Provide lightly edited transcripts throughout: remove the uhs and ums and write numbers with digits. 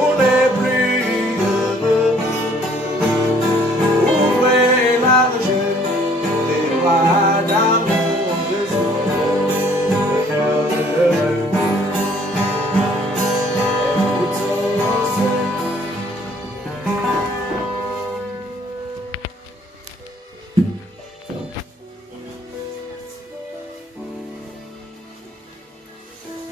on n'est plus heureux. Ouvrez large les bras d'amour de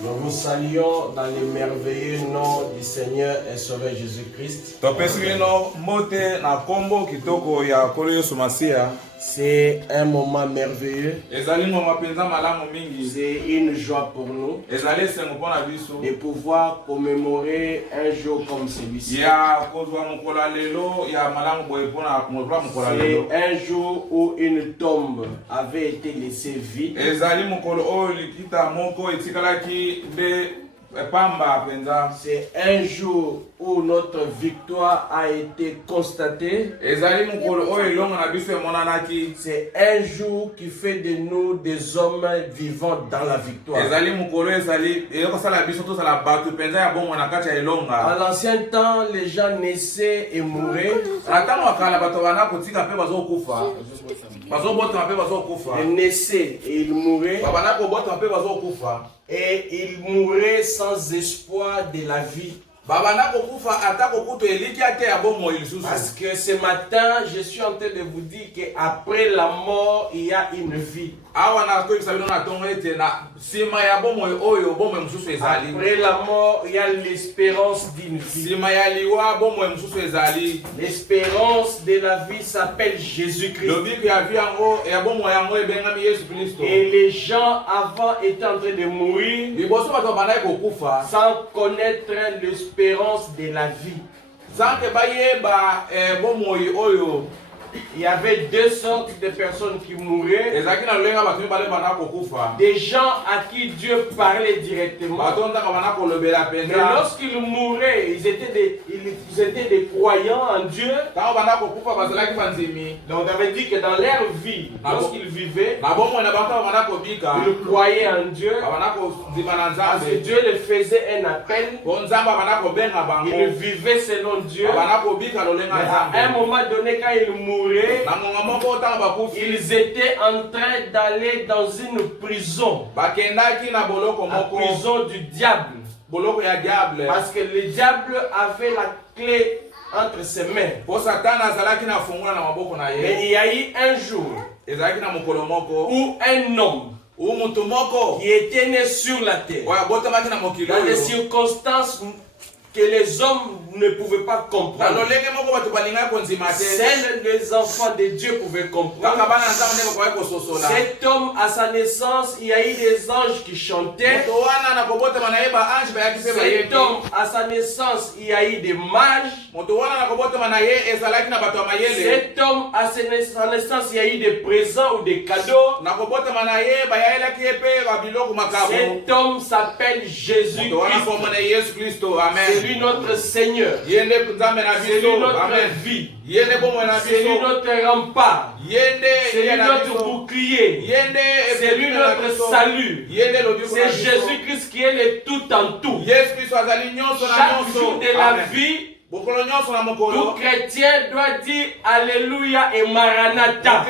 Nous vous saluons dans le merveilleux nom du Seigneur et Sauveur Jésus-Christ. C'est un moment merveilleux. C'est une joie pour nous de pouvoir commémorer un jour comme celui-ci. C'est un jour où une tombe avait été laissée vide. C'est un jour où notre victoire a été constatée. C'est un jour qui fait de nous des hommes vivants dans la victoire. À l'ancien temps, les gens naissaient et mouraient. Ils naissaient et ils mouraient. Et ils mouraient sans espoir de la vie. Parce que ce matin, je suis en train de vous dire qu'après la mort, il y a une vie. Après la mort, il y a l'espérance d'une vie. L'espérance de la vie s'appelle Jésus-Christ. Et les gens avant étaient en train de mourir sans connaître l'espérance de la vie. Il y avait deux sortes de personnes qui mouraient. Des gens à qui Dieu parlait directement. Mais lorsqu'ils mouraient, ils étaient des croyants en Dieu. Donc on avait dit que dans leur vie, lorsqu'ils vivaient, ils croyaient en Dieu. Parce que Dieu leur faisait un appel. Ils vivaient selon Dieu. Mais à un moment donné, quand ils mouraient, ils étaient en train d'aller dans une prison. La prison du diable. Parce que le diable avait la clé entre ses mains. Mais il y a eu un jour où un homme qui était né sur la terre, dans des circonstances que les hommes ne pouvaient pas comprendre. Seuls les enfants de Dieu pouvaient comprendre. Cet homme, à sa naissance, il y a eu des anges qui chantaient. Cet homme, à sa naissance, il y a eu des mages. Cet homme, à sa naissance, il y a eu des présents ou des cadeaux. Cet homme s'appelle Jésus-Christ. C'est lui notre Seigneur. C'est lui notre vie. C'est lui notre rempart. C'est lui notre bouclier. C'est lui notre salut. C'est Jésus-Christ qui est le tout en tout. Chaque jour de la vie, tout chrétien doit dire Alléluia et Maranatha.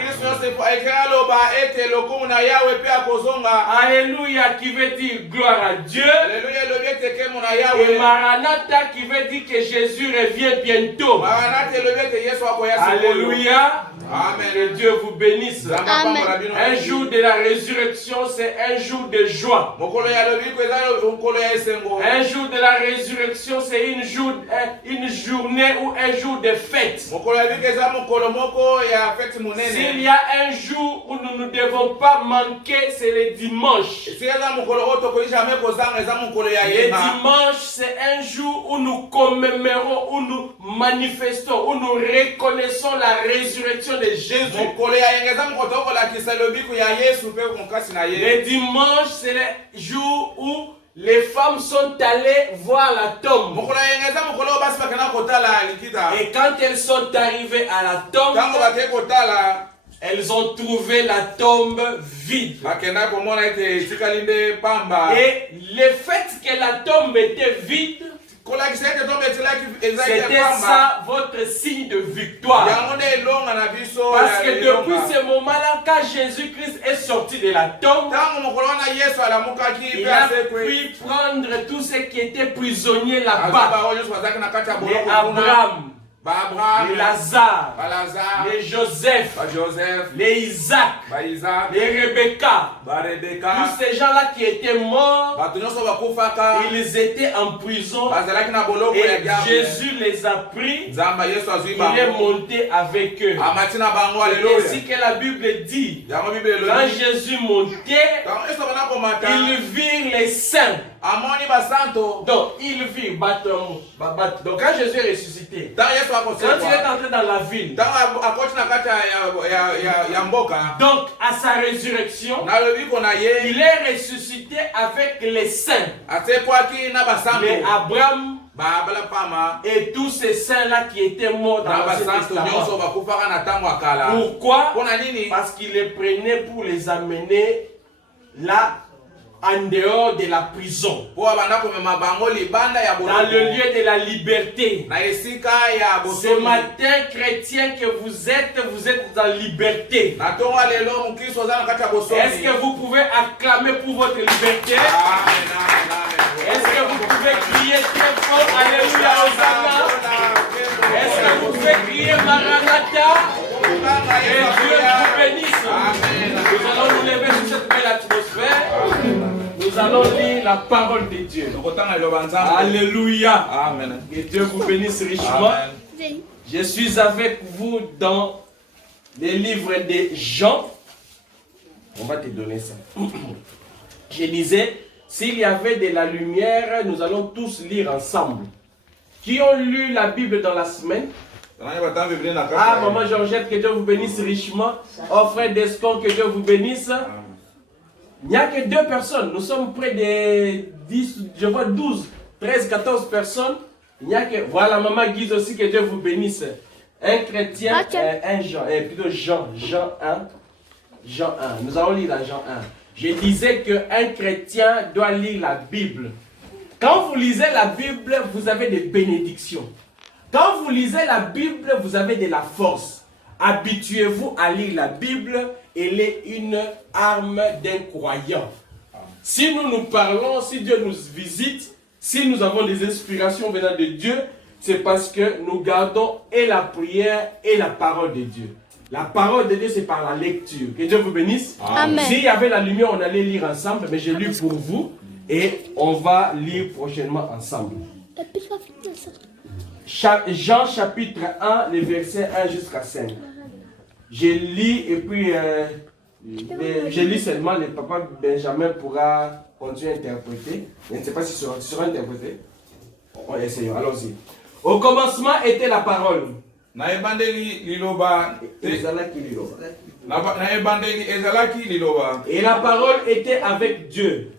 Alléluia qui veut dire gloire à Dieu. Et Maranatha qui veut dire que Jésus revient bientôt. Alléluia. Amen. Que Dieu vous bénisse. Amen. Un jour de la résurrection, c'est un jour de joie. Un jour de la résurrection, c'est une journée ou un jour de fête. S'il y a un jour où nous ne devons pas manquer, c'est le dimanche. Le dimanche, c'est un jour où nous commémorons, où nous manifestons, où nous reconnaissons la résurrection de Jésus. Le dimanche, c'est le jour où les femmes sont allées voir la tombe. Et quand elles sont arrivées à la tombe, elles ont trouvé la tombe vide. Et le fait que la tombe était vide, c'était ça votre signe de victoire. Parce que depuis ce moment-là, quand Jésus-Christ est sorti de la tombe, il a pu prendre tout ce qui était prisonnier là-bas. Les Abraham, les Lazare, les Joseph, les Isaac, les Rebecca, tous ces gens-là qui étaient morts, ils étaient en prison et Jésus les a pris, il est monté avec eux. C'est ainsi que la Bible dit, quand Jésus montait, il vit les saints. Donc, il vit. Donc, quand Jésus est ressuscité, quand il est entré dans la ville, donc à sa résurrection, il est ressuscité avec les saints, les Abraham et tous ces saints-là qui étaient morts dans l'Ancien Testament. Pourquoi? Parce qu'il les prenait pour les amener là, en dehors de la prison, dans le lieu de la liberté. Ce matin, chrétien que vous êtes en liberté. Est-ce que vous pouvez acclamer pour votre liberté? Est-ce que vous pouvez crier très fort Alléluia, Hosanna? Est-ce que vous pouvez crier Maranatha? Et Dieu vous bénisse. Nous allons nous lever sur cette belle atmosphère. Nous allons lire la parole de Dieu. Alléluia. Amen. Que Dieu vous bénisse richement. Amen. Je suis avec vous dans les livres de Jean. On va te donner ça. Je disais, s'il y avait de la lumière, nous allons tous lire ensemble. Qui ont lu la Bible dans la semaine? Ah, maman Georgette, que Dieu vous bénisse richement. Oh, frère Descon, que Dieu vous bénisse. Il n'y a que 2 personnes. Nous sommes près de 10, je vois 12, 13, 14 personnes. Il n'y a que... Voilà, maman Guise aussi, que Dieu vous bénisse. Un chrétien, un Jean, plutôt Jean 1. Jean 1. Nous allons lire la Jean 1. Je disais qu'un chrétien doit lire la Bible. Quand vous lisez la Bible, vous avez des bénédictions. Quand vous lisez la Bible, vous avez de la force. Habituez-vous à lire la Bible. Elle est une arme d'un croyant. Si nous parlons, si Dieu nous visite, si nous avons des inspirations venant de Dieu, c'est parce que nous gardons et la prière et la parole de Dieu. La parole de Dieu, c'est par la lecture. Que Dieu vous bénisse. Amen. S'il y avait la lumière, on allait lire ensemble, mais j'ai lu pour vous et on va lire prochainement ensemble. Jean chapitre 1, les versets 1 jusqu'à 5. Je lis et puis je lis seulement, le papa Benjamin pourra continuer à interpréter. Je ne sais pas si ce sera interprété. On essayons, allons-y. Au commencement était la parole. Et la parole était avec Dieu.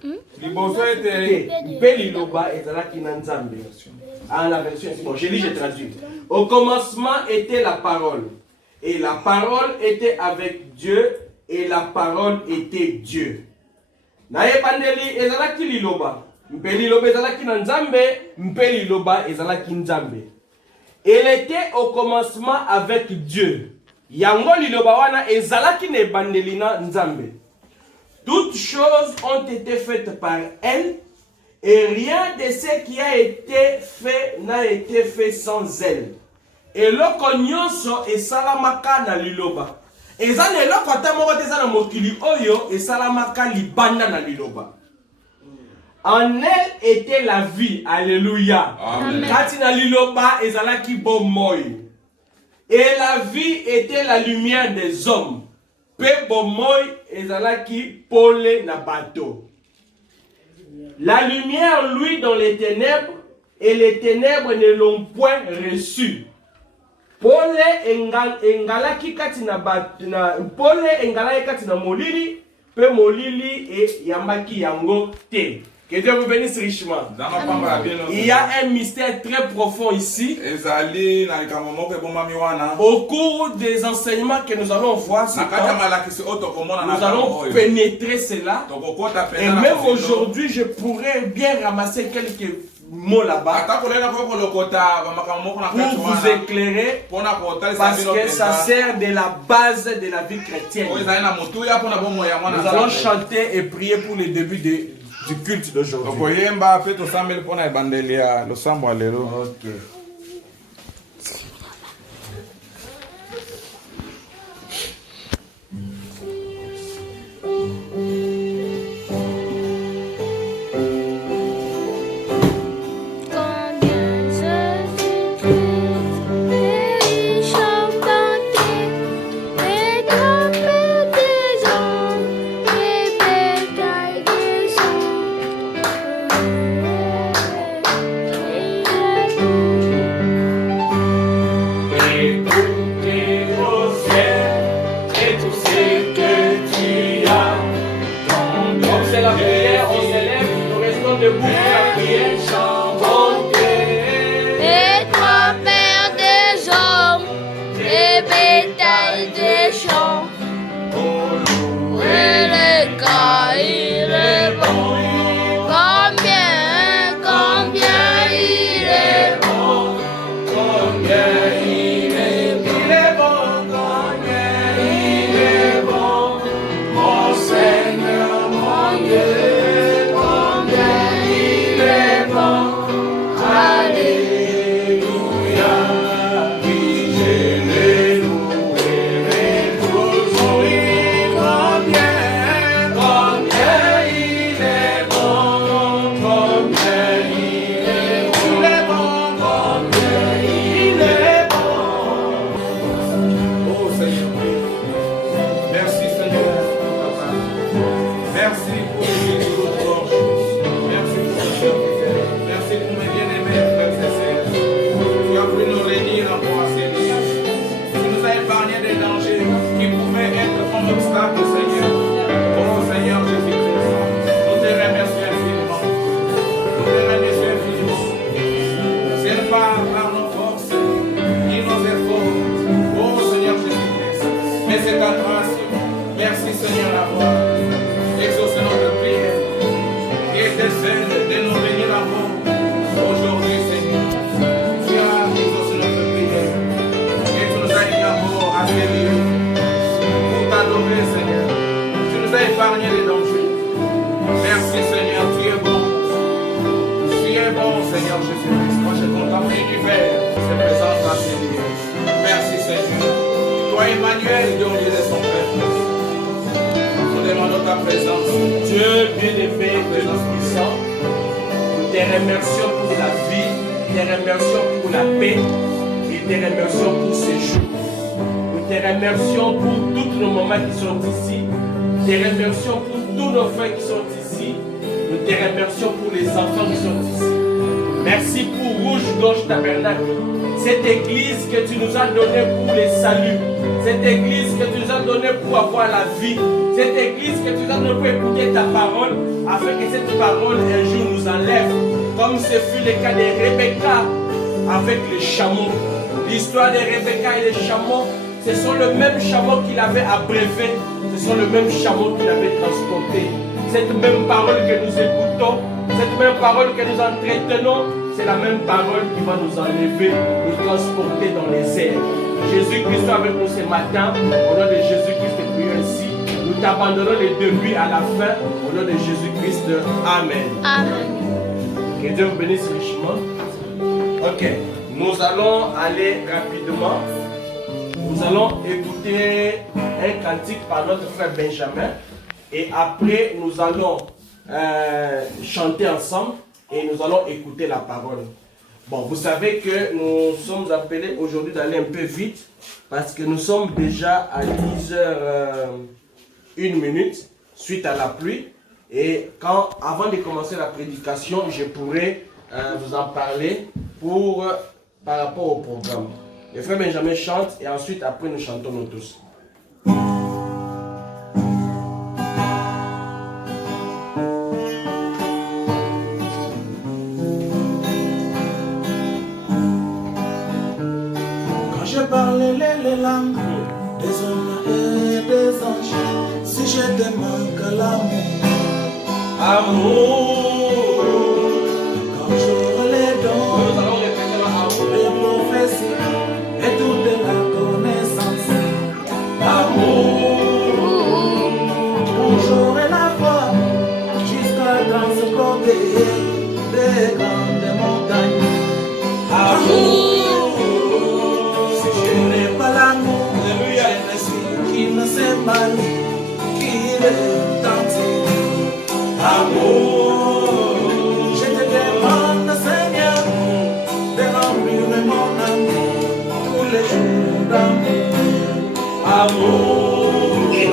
Ah, la version, c'est bon, je lis, je traduis. Au commencement était la parole. Et la parole était avec Dieu, et la parole était Dieu. Naebandeli ezalaki liloba. Mpe liloba ezalaki na Nzambe, mpe liloba ezalaki Nzambe. Elle était au commencement avec Dieu. Yango liloba wana ezalaki na ebandeli na Nzambe. Toutes choses ont été faites par elle, et rien de ce qui a été fait n'a été fait sans elle. Eloko nyonso esalamaka na liloba. Eza na eloko ata moko te eza na mokili oyo esalamaka libanda na liloba. En elle était la vie. Alléluia. Amen. Kati na liloba ezalaki bomoi. Et la vie était la lumière des hommes. Pe bomoi ezalaki pole na bateau. La lumière luit dans les ténèbres, et les ténèbres ne l'ont point reçu. Pole engalaki kati na pole engalaki kati na molili, pe molili e yambaki yango te. Que Dieu vous bénisse richement. Il y a un mystère très profond ici. Au cours des enseignements que nous allons voir, nous allons pénétrer cela. Et même aujourd'hui, je pourrais bien ramasser quelques mots là-bas pour vous éclairer, parce que ça sert de la base de la vie chrétienne. Nous allons chanter et prier pour le début du culte d'aujourd'hui. Okay. Cette église que tu nous as donnée pour le salut, cette église que tu nous as donnée pour avoir la vie, cette église que tu nous as donnée pour écouter ta parole, afin que cette parole un jour nous enlève, comme ce fut le cas de Rebecca avec les chameaux. L'histoire de Rebecca et les chameaux, ce sont le même chameau qu'il avait abrévé, ce sont le même chameau qu'il avait transporté. Cette même parole que nous écoutons, cette même parole que nous entretenons, c'est la même parole qui va nous enlever, nous transporter dans les airs. Jésus-Christ est avec nous ce matin. Au nom de Jésus-Christ, prions ainsi. Nous t'abandonnons le début à la fin. Au nom de Jésus-Christ. Amen. Amen. Que Dieu vous bénisse richement. Ok. Nous allons aller rapidement. Nous allons écouter un cantique par notre frère Benjamin. Et après, nous allons chanter ensemble. Et nous allons écouter la parole. Bon, vous savez que nous sommes appelés aujourd'hui d'aller un peu vite parce que nous sommes déjà à 10h01 suite à la pluie. Et avant de commencer la prédication, je pourrais vous en parler par rapport au programme. Le frère Benjamin chante et ensuite après nous chantons nous tous. des langues, des hommes et des anges. Si je te manque l'amour, quand j'aurai les dons, les prophéties et toute la connaissance, quand j'aurai la foi jusqu'à transporter des grandes montagnes. Si je n'ai pas l'amour, je ne suis qu'une cymbale qui retentit. Je te demande, Seigneur, de remplir mon âme tous les jours d'amour. Je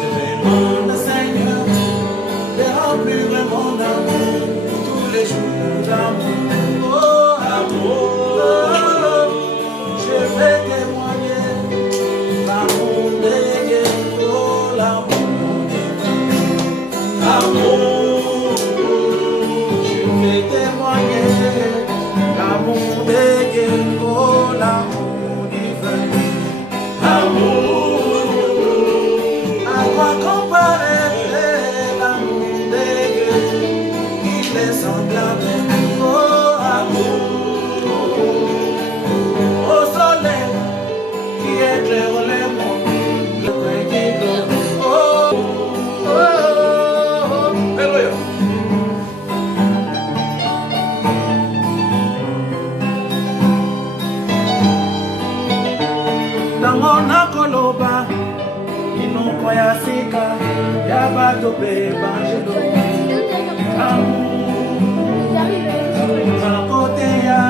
te demande, Seigneur, de remplir mon âme tous les jours d'amour. Oh, amour, je vais témoigner l'amour de Dieu. Oh, l'amour divin. Amour, je vais témoigner l'amour de Dieu. Oh, l'amour divin. Amour, à quoi comparer l'amour de Dieu? Il est semblable. Oh, amour, au soleil qui éclaire les mondes, le coin qui dort. Oh, oh, oh, alléluia. Nango nakoloba inoko ya sika ya bato pe banjelo nakote ya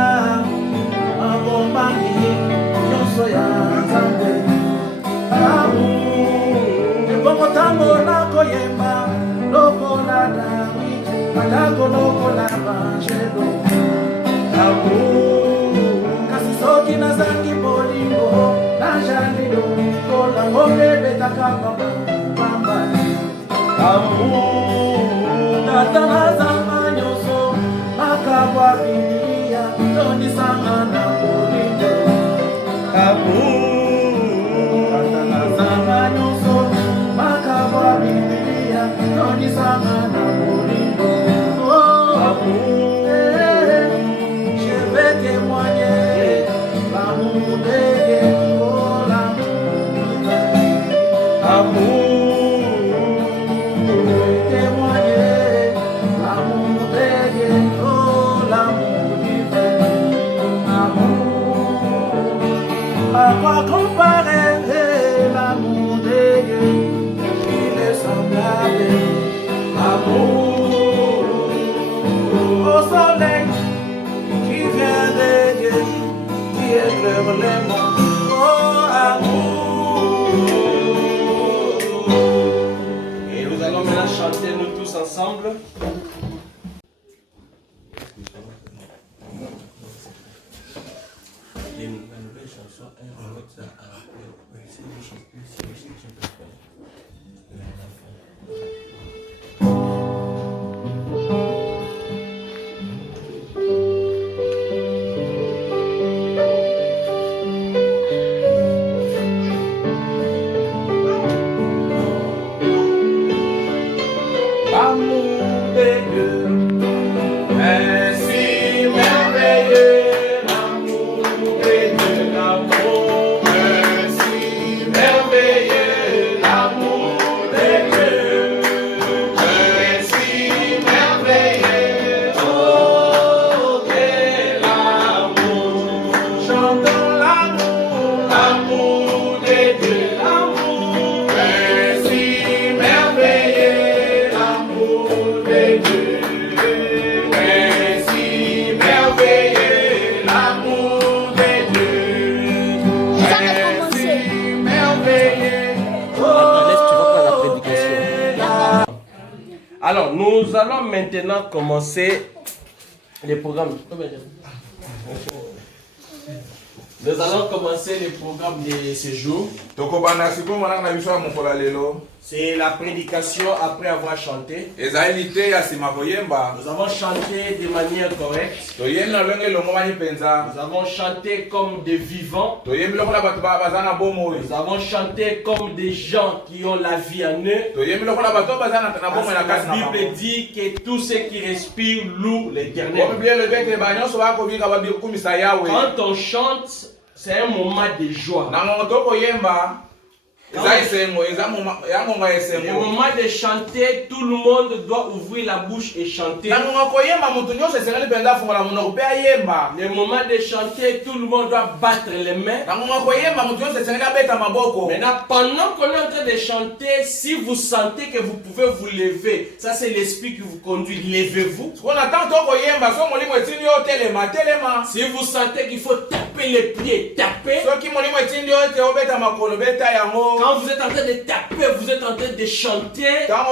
mabombani nyonso ya nzambe ebongo ntango nakoyemba lokola Dawidi atako lokola banjelo kasi soki nazangi bolingo najalilo kola ngombe betaka pamba tata nazanga nyonso makabwa Biblia tonisanga na bolingo tata nazanga nyonso makabwa Biblia tonisanga na bolingo. Oh, je vais témoigner l'amour de Dieu. Oh, l'amour divin. Amour, je vais témoigner l'amour de Dieu. Oh, l'amour divin. Amour, à quoi comparer l'amour de Dieu? Il est semblable. Amour, au soleil qui vient de Dieu, qui éclaire les mondes. Oh, amour. Et nous allons maintenant chanter nous tous ensemble. Amour de Dieu, ainsi merveilleux, l'amour de Dieu, l'amour, ainsi merveilleux, l'amour de Dieu, ainsi merveilleux, oh, quel amour, chantons l'amour, l'amour de Dieu, l'amour, ainsi merveilleux. Alors, nous allons maintenant commencer les programmes. Nous allons commencer les programmes de ce jour. C'est la prédication après avoir chanté. Nous avons chanté de manière correcte. Nous avons chanté comme des vivants. Nous avons chanté comme des gens qui ont la vie en eux. La Bible dit que tous ceux qui respirent louent l'Éternel. Quand on chante, c'est un moment de joie. Le moment de chanter, tout le monde doit ouvrir la bouche et chanter. Le moment de chanter, tout le monde doit battre les mains. Maintenant, pendant qu'on est en train de chanter, si vous sentez que vous pouvez vous lever, ça c'est l'esprit qui vous conduit, levez-vous. Si vous sentez qu'il faut taper les pieds, tapez. Quand vous êtes en train de taper, vous êtes en train de chanter. Quand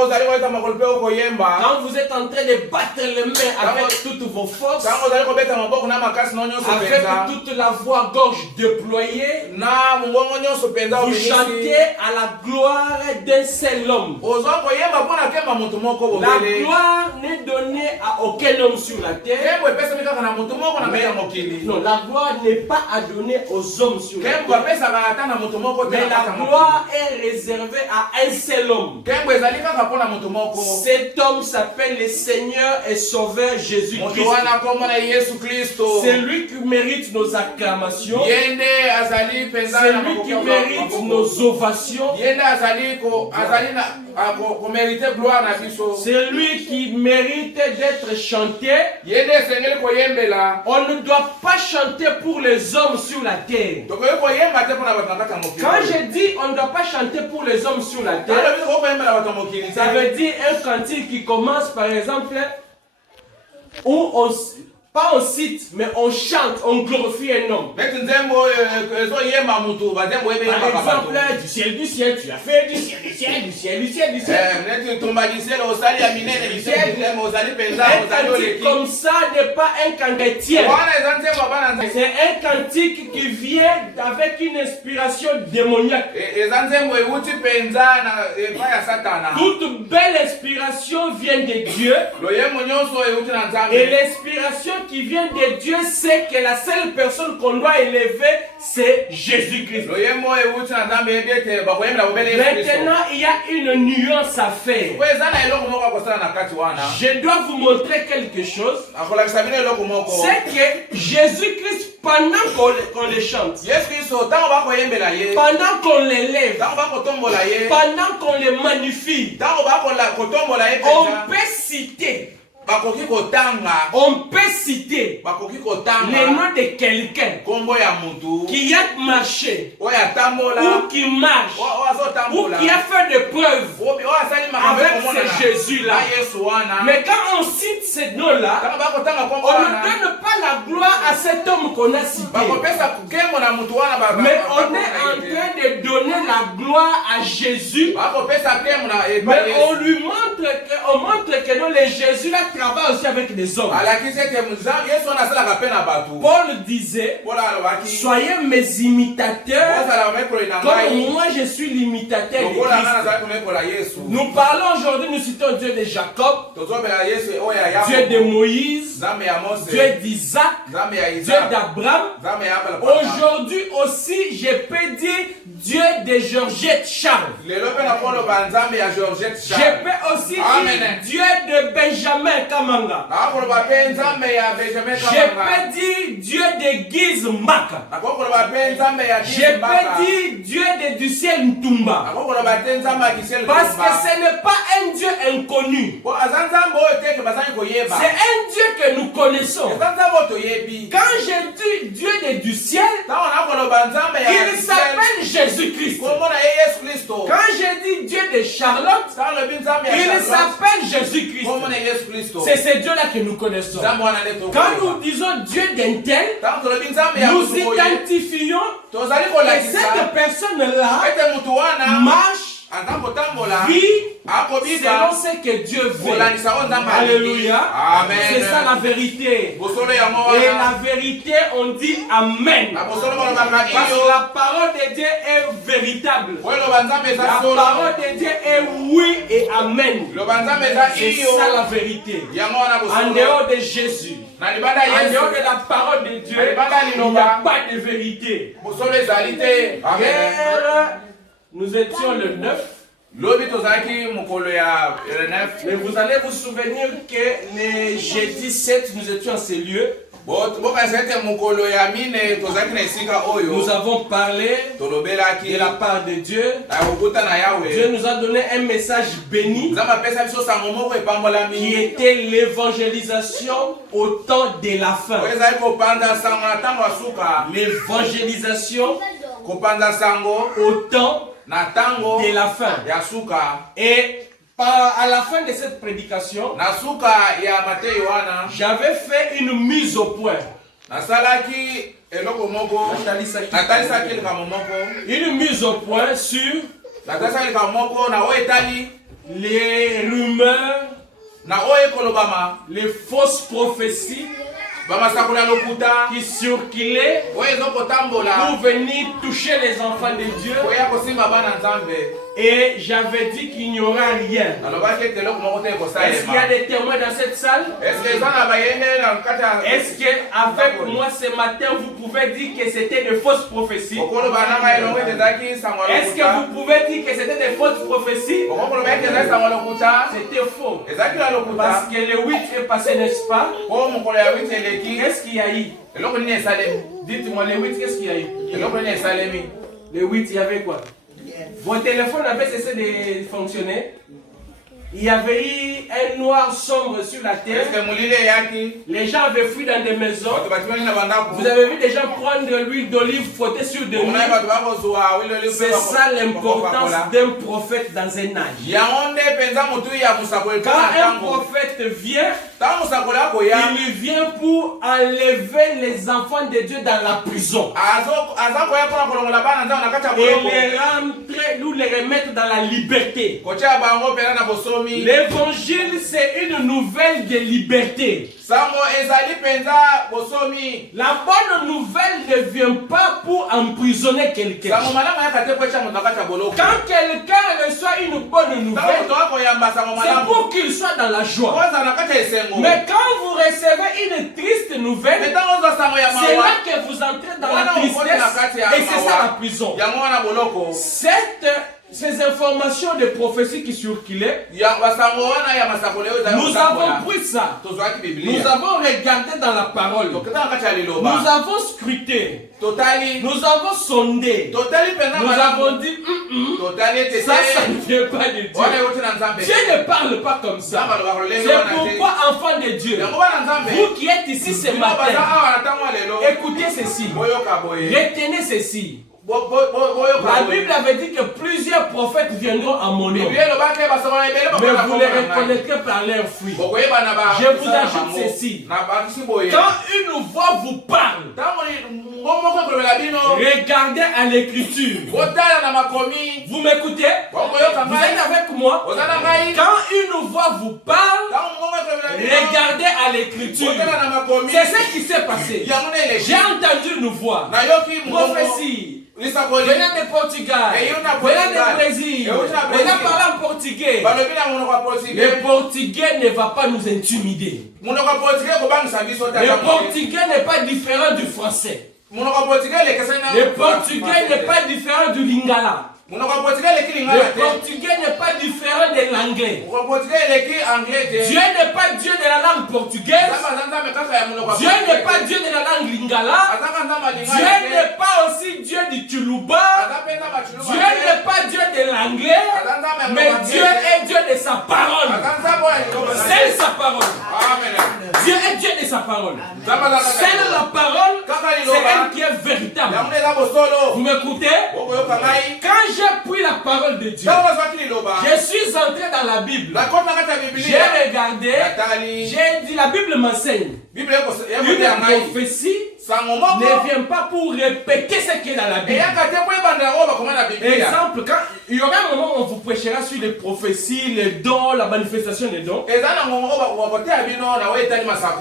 vous êtes en train de battre les mains avec toutes vos forces, avec toute la voix gorge déployée, vous chantez à la gloire d'un seul homme. La gloire n'est donnée à aucun homme sur la terre. Non, la gloire n'est pas à donner aux hommes sur la terre. Mais la gloire est réservé à un seul homme. Cet homme s'appelle le Seigneur et Sauveur Jésus-Christ. C'est lui qui mérite nos acclamations. C'est lui qui mérite nos ovations. C'est lui qui mérite d'être chanté. On ne doit pas chanter pour les hommes sur la terre. Quand je dis on ne doit pas chanter pour les hommes sur la terre, ça veut dire un cantique qui commence par exemple où on, pas on cite, mais on chante, on glorifie un homme. Par exemple, du ciel, tu as fait du ciel, du ciel, du ciel, du ciel, du ciel. Un cantique comme ça n'est pas un cantique chrétien. C'est un cantique qui vient avec une inspiration démoniaque. Toute belle inspiration vient de Dieu. Et l'inspiration qui vient de Dieu, c'est que la seule personne qu'on doit élever, c'est Jésus-Christ. Maintenant, il y a une nuance à faire. Je dois vous montrer quelque chose. C'est que Jésus-Christ, pendant qu'on le chante, pendant qu'on l'élève, pendant qu'on le magnifie, on peut citer le nom de quelqu'un qui a marché, ou qui marche, ou qui a fait des preuves avec ce Jésus-là. Mais quand on cite ce nom-là, on ne donne pas la gloire à cet homme qu'on a cité. Mais on est en train de donner la gloire à Jésus. Mais on lui montre que non, le Jésus-là travaille aussi avec des hommes. Paul disait, soyez mes imitateurs comme moi je suis l'imitateur de Christ. Nous parlons aujourd'hui, nous citons Dieu de Jacob, Dieu de Moïse, Dieu d'Isaac, Dieu d'Abraham. Aujourd'hui aussi je peux dire Dieu de Georgette Charles. Je peux aussi dire Dieu de Benjamin Kamanga. Je peux dire Dieu de Guise Maka. Je peux dire Dieu de Duciel Ntumba. Parce que ce n'est pas un Dieu inconnu. C'est un Dieu que nous connaissons. Quand je dis Dieu de Duciel, il s'appelle Jésus-Christ. Quand je dis Dieu de Charlotte, il s'appelle Jésus-Christ. C'est ce Dieu-là que nous connaissons. Quand nous disons Dieu d'un tel, nous identifions que cette personne-là marche vit selon ce que Dieu veut. Alléluia. C'est ça la vérité. Et la vérité, on dit Amen. Parce que la parole de Dieu est véritable. La parole de Dieu est oui et Amen. C'est ça la vérité. En dehors de Jésus, en dehors de la parole de Dieu, il n'y a pas de vérité. Hier, nous étions le 9. Mais vous allez vous souvenir que le jeudi 7, nous étions à ces lieux. Nous avons parlé de la part de Dieu. Dieu nous a donné un message béni qui était l'évangélisation au temps de la fin. L'évangélisation au temps de la fin. Et à la fin de cette prédication, j'avais fait une mise au point. Une mise au point sur les rumeurs, les fausses prophéties qui circulaient pour venir toucher les enfants de Dieu. Et j'avais dit qu'il n'y aura rien. Est-ce qu'il y a des témoins dans cette salle? Est-ce qu'avec moi ce matin vous pouvez dire que c'était de fausses prophéties? Est-ce que vous pouvez dire que c'était des fausses prophéties? C'était faux. Parce que le 8 est passé, n'est-ce pas? Qu'est-ce qu'il y a eu? Dites-moi, le 8, qu'est-ce qu'il y a eu? Le 8, il y avait quoi? Vos téléphones avaient cessé de fonctionner. Il y avait eu un noir sombre sur la terre. Les gens avaient fui dans des maisons. Vous avez vu des gens prendre de l'huile d'olive frotter sur des murs. C'est ça l'importance d'un prophète dans un âge. Quand un prophète vient, il vient pour enlever les enfants de Dieu dans la prison. Et les rentrer, nous les remettre dans la liberté. L'évangile, c'est une nouvelle de liberté. La bonne nouvelle ne vient pas pour emprisonner quelqu'un. Quand quelqu'un reçoit une bonne nouvelle, c'est pour qu'il soit dans la joie. Mais quand vous recevez une triste nouvelle, c'est là que vous entrez dans la tristesse. Et c'est ça la prison. Ces informations de prophétie qui circulaient, nous avons pris ça. Nous avons regardé dans la parole. Nous avons scruté. Nous avons sondé. Nous avons dit, ça ne vient pas de Dieu. Dieu ne parle pas comme ça. C'est pourquoi, enfants de Dieu, vous qui êtes ici ce matin, écoutez ceci. Retenez ceci. La Bible avait dit que plusieurs prophètes viendront à mon nom. Mais vous les reconnaîtrez par leurs fruits. Je vous ajoute ceci. Quand une voix vous parle, regardez à l'écriture. Vous m'écoutez? Vous êtes avec moi? Quand une voix vous parle, regardez à l'écriture. C'est ce qui s'est passé. J'ai entendu une voix. Prophétie. Venez de Portugal, venez de Brésil, venez parler en portugais. Le portugais ne va pas nous intimider. Le portugais n'est pas différent du français. Le portugais n'est pas différent du lingala. Le portugais n'est pas différent de l'anglais. Dieu n'est pas Dieu de la langue portugaise. Dieu n'est pas Dieu de la langue lingala. Dieu n'est pas aussi Dieu du Tuluba. Dieu n'est pas Dieu de l'anglais. Mais Dieu est Dieu de sa parole. C'est sa parole. Dieu est Dieu de sa parole. C'est la parole. C'est elle qui est véritable. Vous m'écoutez? Quand j'ai pris la parole de Dieu, je suis entré dans la Bible. J'ai regardé, j'ai dit, la Bible m'enseigne. Une prophétie, ne vient pas pour répéter ce qui est dans la Bible. Exemple, quand il y aura un moment où on vous prêchera sur les prophéties, les dons, la manifestation des dons.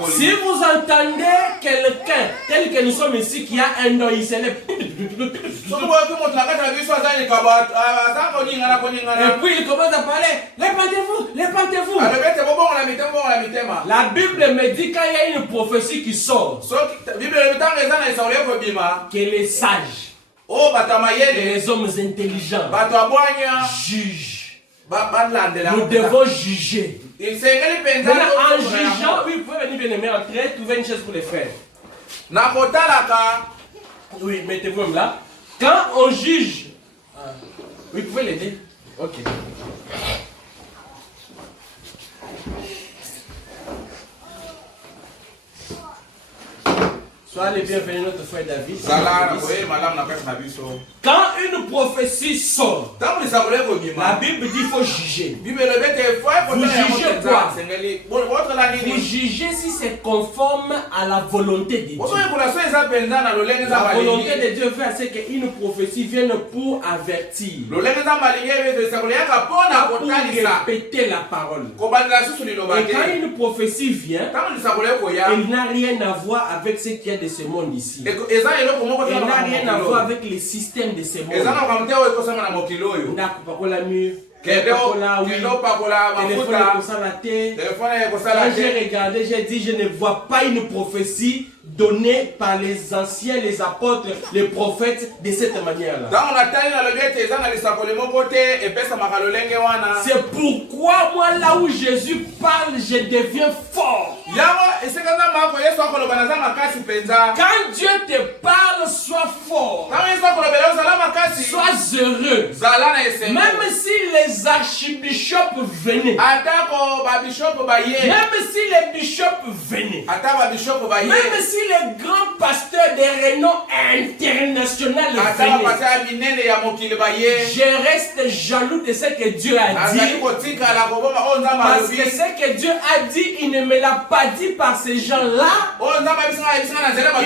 Si vous entendez quelqu'un tel que nous sommes ici qui a un don, il célèbre. Et puis il commence à parler, répandez-vous, répandez-vous. La Bible me dit quand il y a une prophétie qui sort, que les sages, que les hommes intelligents jugent. Nous devons juger. Maintenant, en jugeant, oui, vous pouvez venir bien aimer entrer, trouver une chaise pour les faire. Oui, mettez-vous même là. Quand on juge, oui, vous pouvez l'aider. Ok. Sois les bienvenus, notre frère David. Quand une prophétie sort, la Bible dit qu'il faut juger. Vous jugez quoi? Vous jugez si c'est conforme à la volonté de Dieu. La volonté de Dieu veut à ce qu'une prophétie vienne pour avertir, pour répéter la parole. Et quand une prophétie vient, elle n'a rien à voir avec ce qu'il y a de ce monde ici. Elle n'a rien à voir avec les systèmes de ce monde. Quand j'ai regardé, j'ai dit, je ne vois pas une prophétie donnée par les anciens, les apôtres, les prophètes de cette manière-là. C'est pourquoi moi, là où Jésus parle, je deviens fort. Quand Dieu te parle, sois fort. Sois heureux. Même si les archibishops venaient, même si les bishops venaient, même si les grands pasteurs de renom international venaient, je reste jaloux de ce que Dieu a dit. Parce que ce que Dieu a dit, il ne me l'a pas dit par ces gens-là. Il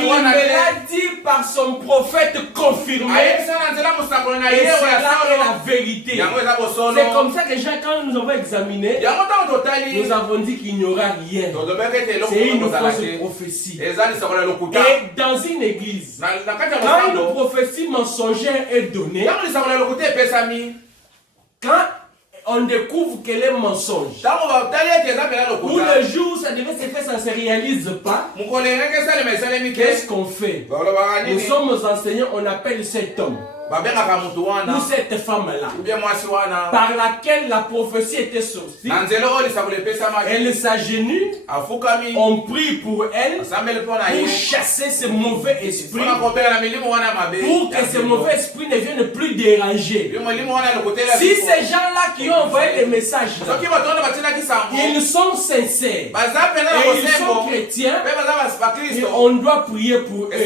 me l'a dit par son prophète confirmé. Et cela est la vérité. C'est comme ça que quand nous avons examiné, nous avons dit qu'il n'y aura rien. C'est une fausse prophétie. Et dans une église, quand une prophétie mensongère est donnée, quand on découvre qu'elle est mensonge, ou le jour où ça devait se faire, ça ne se réalise pas, qu'est-ce qu'on fait? Nous sommes enseignants, on appelle cet homme ou cette femme-là, par laquelle la prophétie était sortie, elle s'agenouille, on prie pour elle, pour chasser ce mauvais esprit, pour que ce mauvais esprit ne vienne plus déranger. Si ces gens-là qui ont envoyé les messages, ils sont sincères, et ils sont chrétiens, et on doit prier pour eux. Mais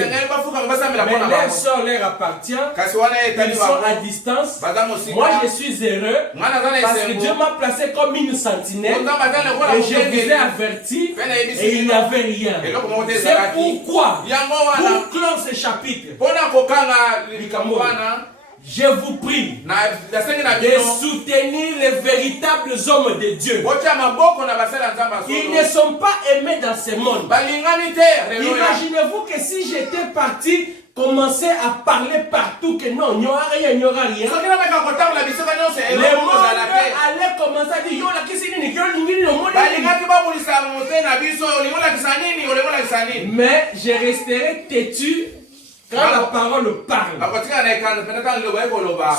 leur sort leur appartient. Ils sont à distance. Moi je suis heureux parce que Dieu m'a placé comme une sentinelle et je vous ai averti et il n'y avait rien. C'est pourquoi, pour clore ce chapitre, je vous prie de soutenir les véritables hommes de Dieu. Ils ne sont pas aimés dans ce monde. Imaginez-vous que si j'étais parti commencer à parler partout que non, il n'y aura rien, il n'y aura rien. Le monde allait commencer à dire, mais je resterai têtu quand la parole parle.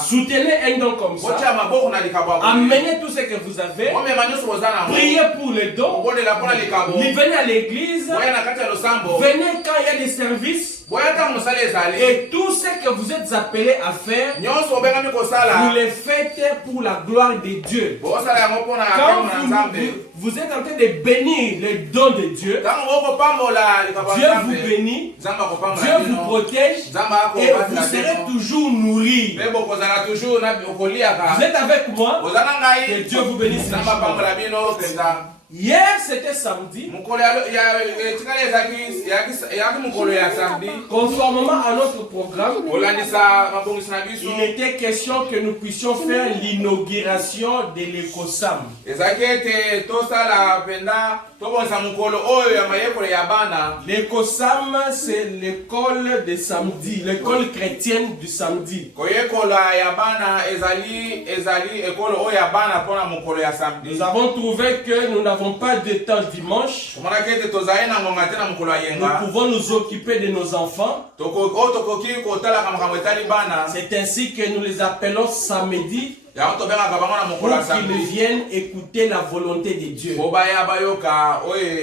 Soutenez un don comme ça. Amenez tout ce que vous avez. Priez pour les dons. Venez à l'église. Venez quand il y a des services. Et tout ce que vous êtes appelés à faire, vous les faites pour la gloire de Dieu. Quand vous êtes en train de bénir les dons de Dieu, Dieu vous bénit, Dieu vous protège et vous serez toujours nourris. Vous êtes avec moi? Que Dieu vous bénisse. Hier c'était samedi. Conformément à notre programme, il était question que nous puissions faire l'inauguration de l'Ecosam. L'Ecosam, c'est l'école de samedi, l'école chrétienne du samedi. Nous avons trouvé que nous n'avons pas de temps dimanche. Nous pouvons nous occuper de nos enfants. C'est ainsi que nous les appelons samedi, pour qu'ils viennent écouter la volonté de Dieu.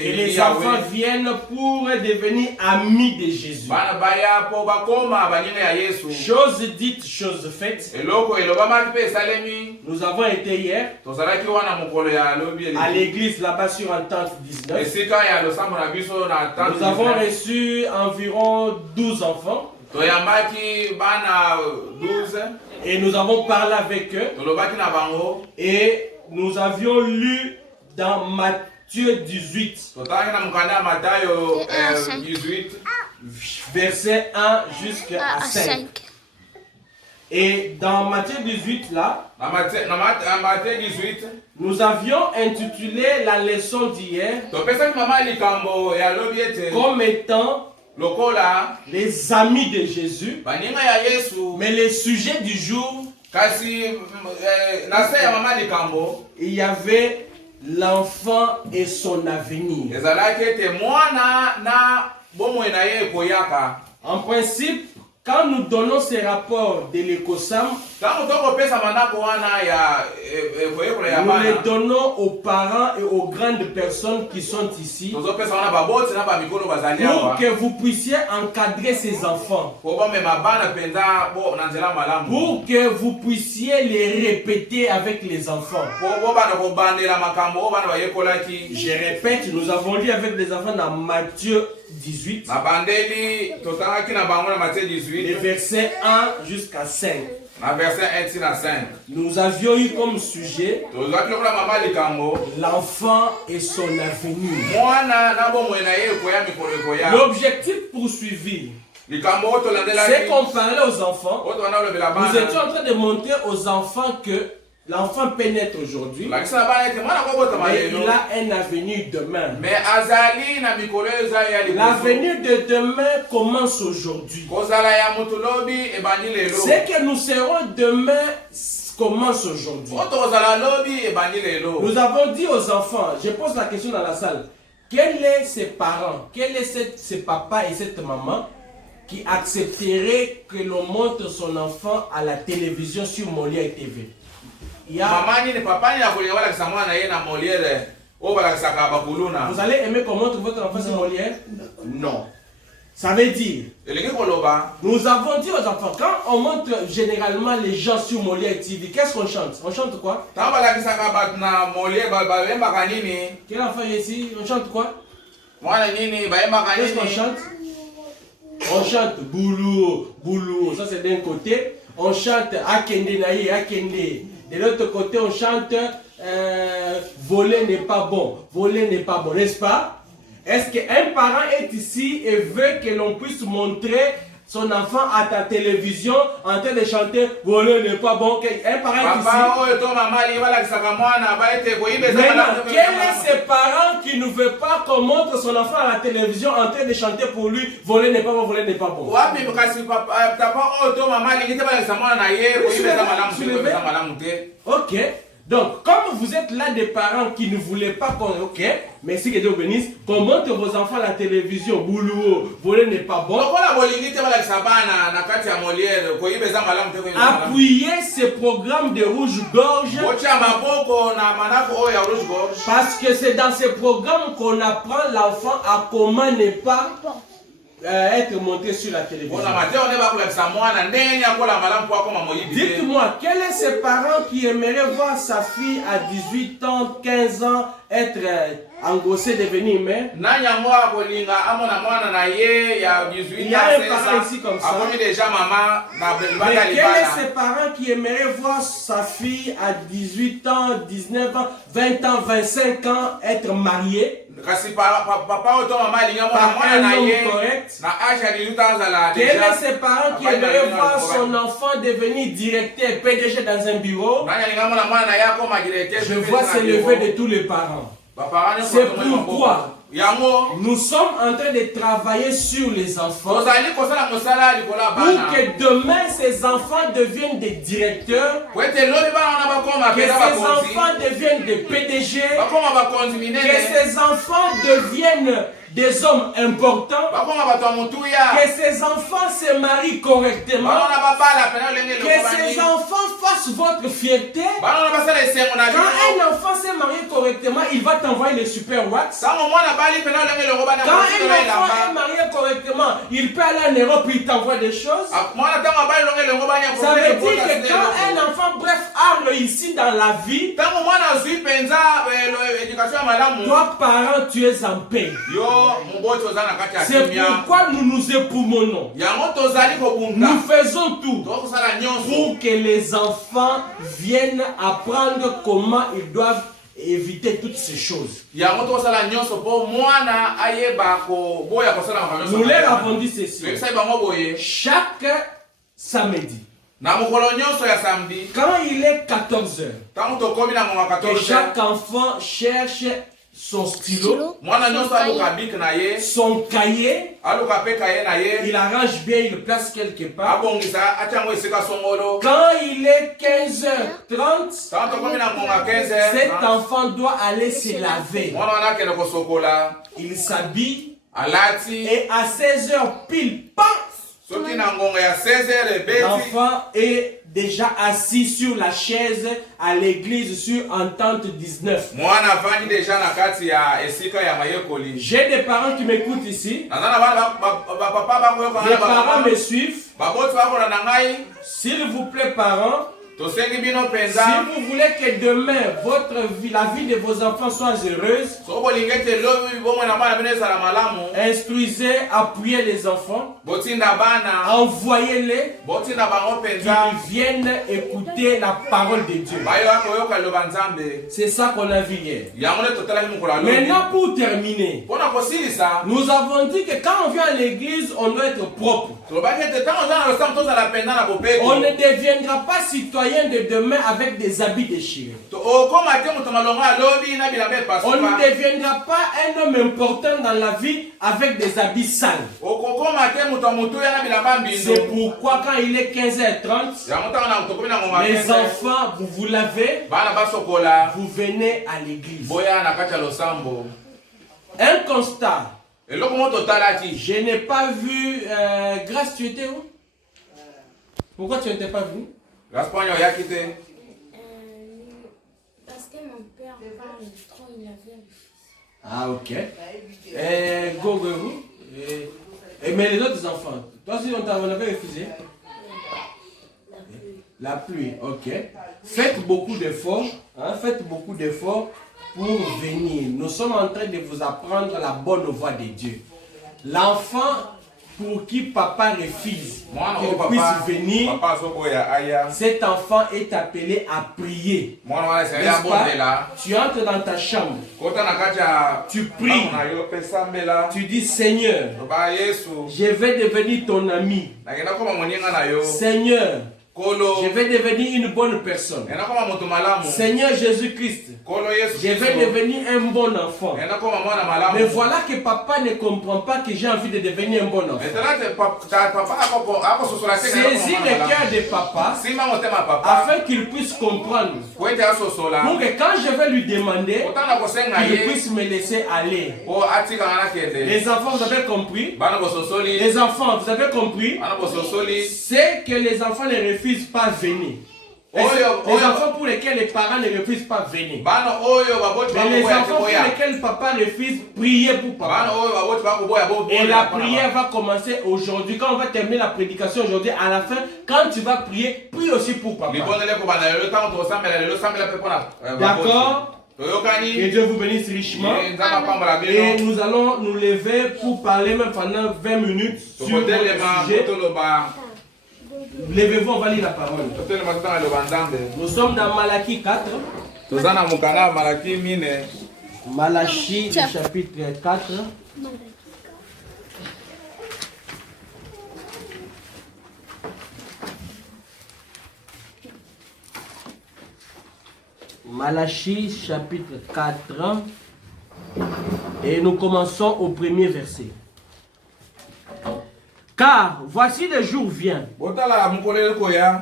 Et les enfants viennent pour devenir amis de Jésus. Chose dite, chose faite. Nous avons été hier à l'église là-bas sur Entente 19. Nous avons reçu environ 12 enfants. Et nous avons parlé avec eux. Et nous avions lu dans Matthieu 18. Verset 1 jusqu'à 5. Et dans Matthieu 18 là, nous avions intitulé la leçon d'hier comme étant les amis de Jésus. Mais le sujet du jour, il y avait l'enfant et son avenir. En principe, quand nous donnons ces rapports de l'Ecosam, nous les donnons aux parents et aux grandes personnes qui sont ici pour que vous puissiez encadrer ces enfants, pour que vous puissiez les répéter avec les enfants. Je répète, nous avons lu avec les enfants dans Matthieu 18, les versets 1 jusqu'à 5. Nous avions eu comme sujet l'enfant et son avenir. L'objectif poursuivi, c'est qu'on parlait aux enfants. Nous étions en train de montrer aux enfants que l'enfant peut naître aujourd'hui, mais il a un avenir demain. L'avenir de demain commence aujourd'hui. Ce que nous serons demain commence aujourd'hui. Nous avons dit aux enfants, je pose la question dans la salle, quels sont ces parents, quels sont ces papas et cette maman qui accepteraient que l'on montre son enfant à la télévision sur Molière TV? Vous allez aimer qu'on montre votre enfant sur Molière? Non. Ça veut dire, nous avons dit aux enfants, quand on montre généralement les gens sur Molière TV, qu'est-ce qu'on chante? On chante quoi? Quel enfant est ici? On chante quoi? Qu'est-ce qu'on chante? On chante Boulou, Boulou, ça c'est d'un côté. On chante Akende Naïe, Akende. De l'autre côté, on chante voler n'est pas bon, voler n'est pas bon, n'est-ce pas? Est-ce qu'un parent est ici et veut que l'on puisse montrer son enfant à ta télévision en train de chanter voler n'est pas bon? Un parent est ici. Maintenant, quels sont ces parents qui ne veulent pas qu'on montre son enfant à la télévision en train de chanter pour lui voler n'est pas bon, voler n'est pas bon? Ok. Donc, comme vous êtes là des parents qui ne voulaient pas qu'on... Ok, merci que Dieu bénisse. Qu'on montre vos enfants à la télévision, boulot, voler n'est pas bon. Appuyez ces programmes de rouge-gorge. Parce que c'est dans ces programmes qu'on apprend l'enfant à comment ne pas être monté sur la télévision. Dites-moi, quels sont ces parents qui aimeraient voir sa fille à 18 ans, 15 ans être engossé, devenir humain. Il y a un parent ici comme ça. Mais quel est ce parent qui aimerait voir sa fille à 18 ans, 19 ans, 20 ans, 25 ans être mariée par un homme correct? Quel est ce parent qui aimerait voir son enfant devenir directeur PDG dans un bureau? Je vois s'élever de tous les parents. C'est pourquoi nous sommes en train de travailler sur les enfants pour que demain ces enfants deviennent des directeurs, que ces enfants deviennent des PDG, que ces enfants deviennent des hommes importants, que ces enfants se marient correctement, que ces enfants fassent votre fierté. Quand un enfant s'est marié correctement, il va t'envoyer les super wax. Quand un enfant est marié correctement, il peut aller en Europe et il t'envoie des choses. Ça veut dire que quand un enfant, bref, arme ici dans la vie, toi, parent, tu es en paix. C'est pourquoi nous nous époumonons. Nous faisons tout pour que les enfants viennent apprendre comment ils doivent éviter toutes ces choses. Nous leur avons dit ceci. Chaque samedi, quand il est 14 h, que chaque enfant cherche son stylo, son cahier, il arrange bien, il place quelque part. Quand il est 15h30, cet enfant doit aller se laver. Il s'habille et à 16h pile, l'enfant est déjà assis sur la chaise à l'église sur Entente 19. J'ai des parents qui m'écoutent ici. Les parents me suivent. S'il vous plaît, parents, si vous voulez que demain votre vie, la vie de vos enfants soit heureuse, instruisez, appuyez les enfants, envoyez-les, qu'ils viennent écouter la parole de Dieu. C'est ça qu'on a vu hier. Maintenant, pour terminer, nous avons dit que quand on vient à l'église, on doit être propre. On ne deviendra pas citoyen de demain avec des habits déchirés. On ne deviendra pas un homme important dans la vie avec des habits sales. C'est pourquoi quand il est 15h30, les enfants, vous vous lavez, vous venez à l'église. Un constat. Je n'ai pas vu Grâce, tu étais où? Pourquoi tu n'étais pas venu? Parce que mon père parle trop, il avait refusé. Ah, ok. Go. Mais les autres enfants, toi aussi on avait refusé? La pluie, ok. Faites beaucoup d'efforts, faites beaucoup d'efforts pour venir. Nous sommes en train de vous apprendre la bonne voie de Dieu. L'enfant pour qui papa refuse qu'il puisse venir, cet enfant est appelé à prier. N'est-ce pas? Tu entres dans ta chambre, tu pries, tu dis Seigneur, je vais devenir ton ami. Seigneur, je vais devenir une bonne personne. Seigneur Jésus-Christ, je vais devenir un bon enfant. Mais voilà que papa ne comprend pas que j'ai envie de devenir un bon enfant. Saisis le cœur de papa afin qu'il puisse comprendre. Pour que quand je vais lui demander, qu'il puisse me laisser aller. Les enfants, vous avez compris? Les enfants, vous avez compris? C'est que les enfants ne refusent pas venir. Les enfants pour lesquels les parents ne refusent pas venir. Mais les enfants pour lesquels papa refuse, prier pour papa. Et la prière va commencer aujourd'hui. Quand on va terminer la prédication aujourd'hui, à la fin, quand tu vas prier, prie aussi pour papa. D'accord? Que Dieu vous bénisse richement. Et nous allons nous lever pour parler même pendant 20 minutes sur le sujet. Levez-vous, on va lire la parole. Nous sommes dans Malachie 4. Malachie, chapitre 4. Malachie, chapitre 4. Et nous commençons au premier verset. Car voici le jour vient,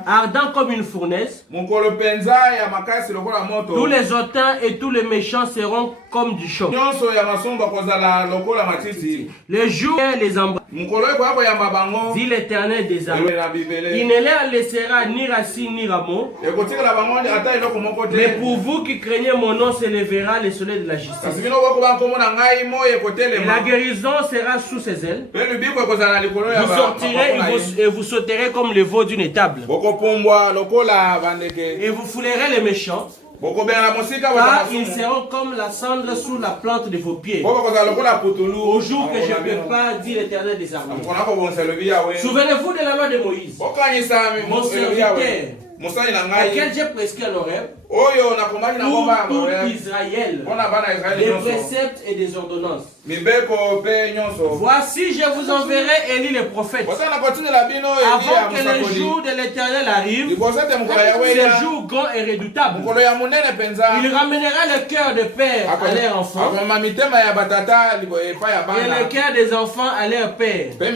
ardent comme une fournaise. Tous les hautains et tous les méchants seront comme du chaume. Le jour les embrasse, dit l'Éternel des armées. Il ne leur laissera ni racine ni rameau. Mais pour vous qui craignez mon nom, s'élèvera le soleil de la justice. Et la guérison sera sous ses ailes. Vous sortirez et vous sauterez comme le veau d'une étable. Et vous foulerez les méchants. Car ils seront comme la cendre sous la plante de vos pieds. Au jour que je prépare, dit l'Éternel des armées. Souvenez-vous de la loi de Moïse, mon serviteur, auquel j'ai prescrit un horaire pour tout Israël, des préceptes et des ordonnances. Voici, je vous enverrai Élie le prophète, avant que le jour de l'Éternel arrive, ce jour grand et redoutable. Il ramènera le cœur de père à leur enfant et le cœur des enfants à leur père, des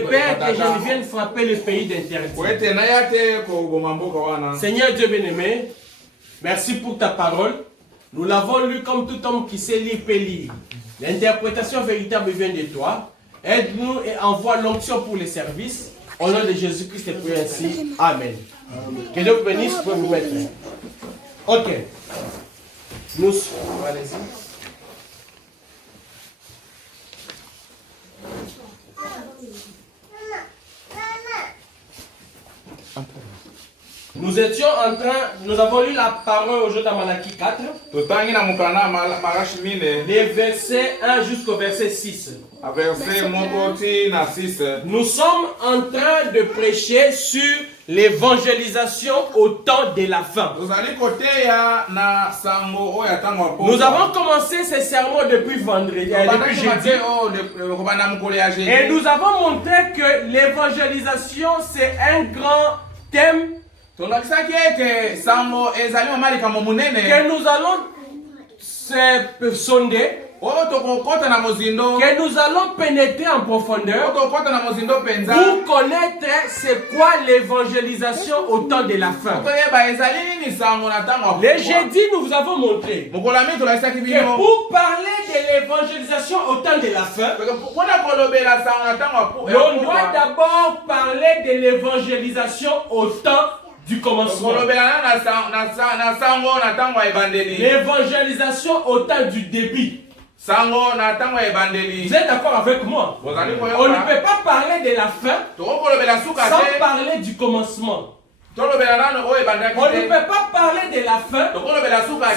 pères que je vienne frapper le pays d'interdit. Seigneur Dieu bien-aimé, merci pour ta parole. Nous l'avons lu comme tout homme qui sait lire peut lire. L'interprétation véritable vient de toi. Aide-nous et envoie l'onction pour les services. Au nom de Jésus-Christ, et prie ainsi. Amen. Que Dieu vous bénisse, vous pouvez vous mettre. Ok. Allez-y. Nous avons lu la parole aujourd'hui dans Malachie 4. Les versets 1 jusqu'au verset 6. Nous sommes en train de prêcher sur l'évangélisation au temps de la fin. Nous avons commencé ces sermons depuis vendredi, depuis jeudi. Et nous avons montré que l'évangélisation c'est un grand thème que nous allons se sonder, que nous allons pénétrer en profondeur pour connaître c'est quoi l'évangélisation au temps de la fin. Les jeudis, nous vous avons montré que pour parler de l'évangélisation au temps de la fin, on doit d'abord parler de l'évangélisation au temps du commencement. L'évangélisation au temps du début. Vous êtes d'accord avec moi? On ne peut pas parler de la fin sans parler du commencement. On ne peut pas parler de la fin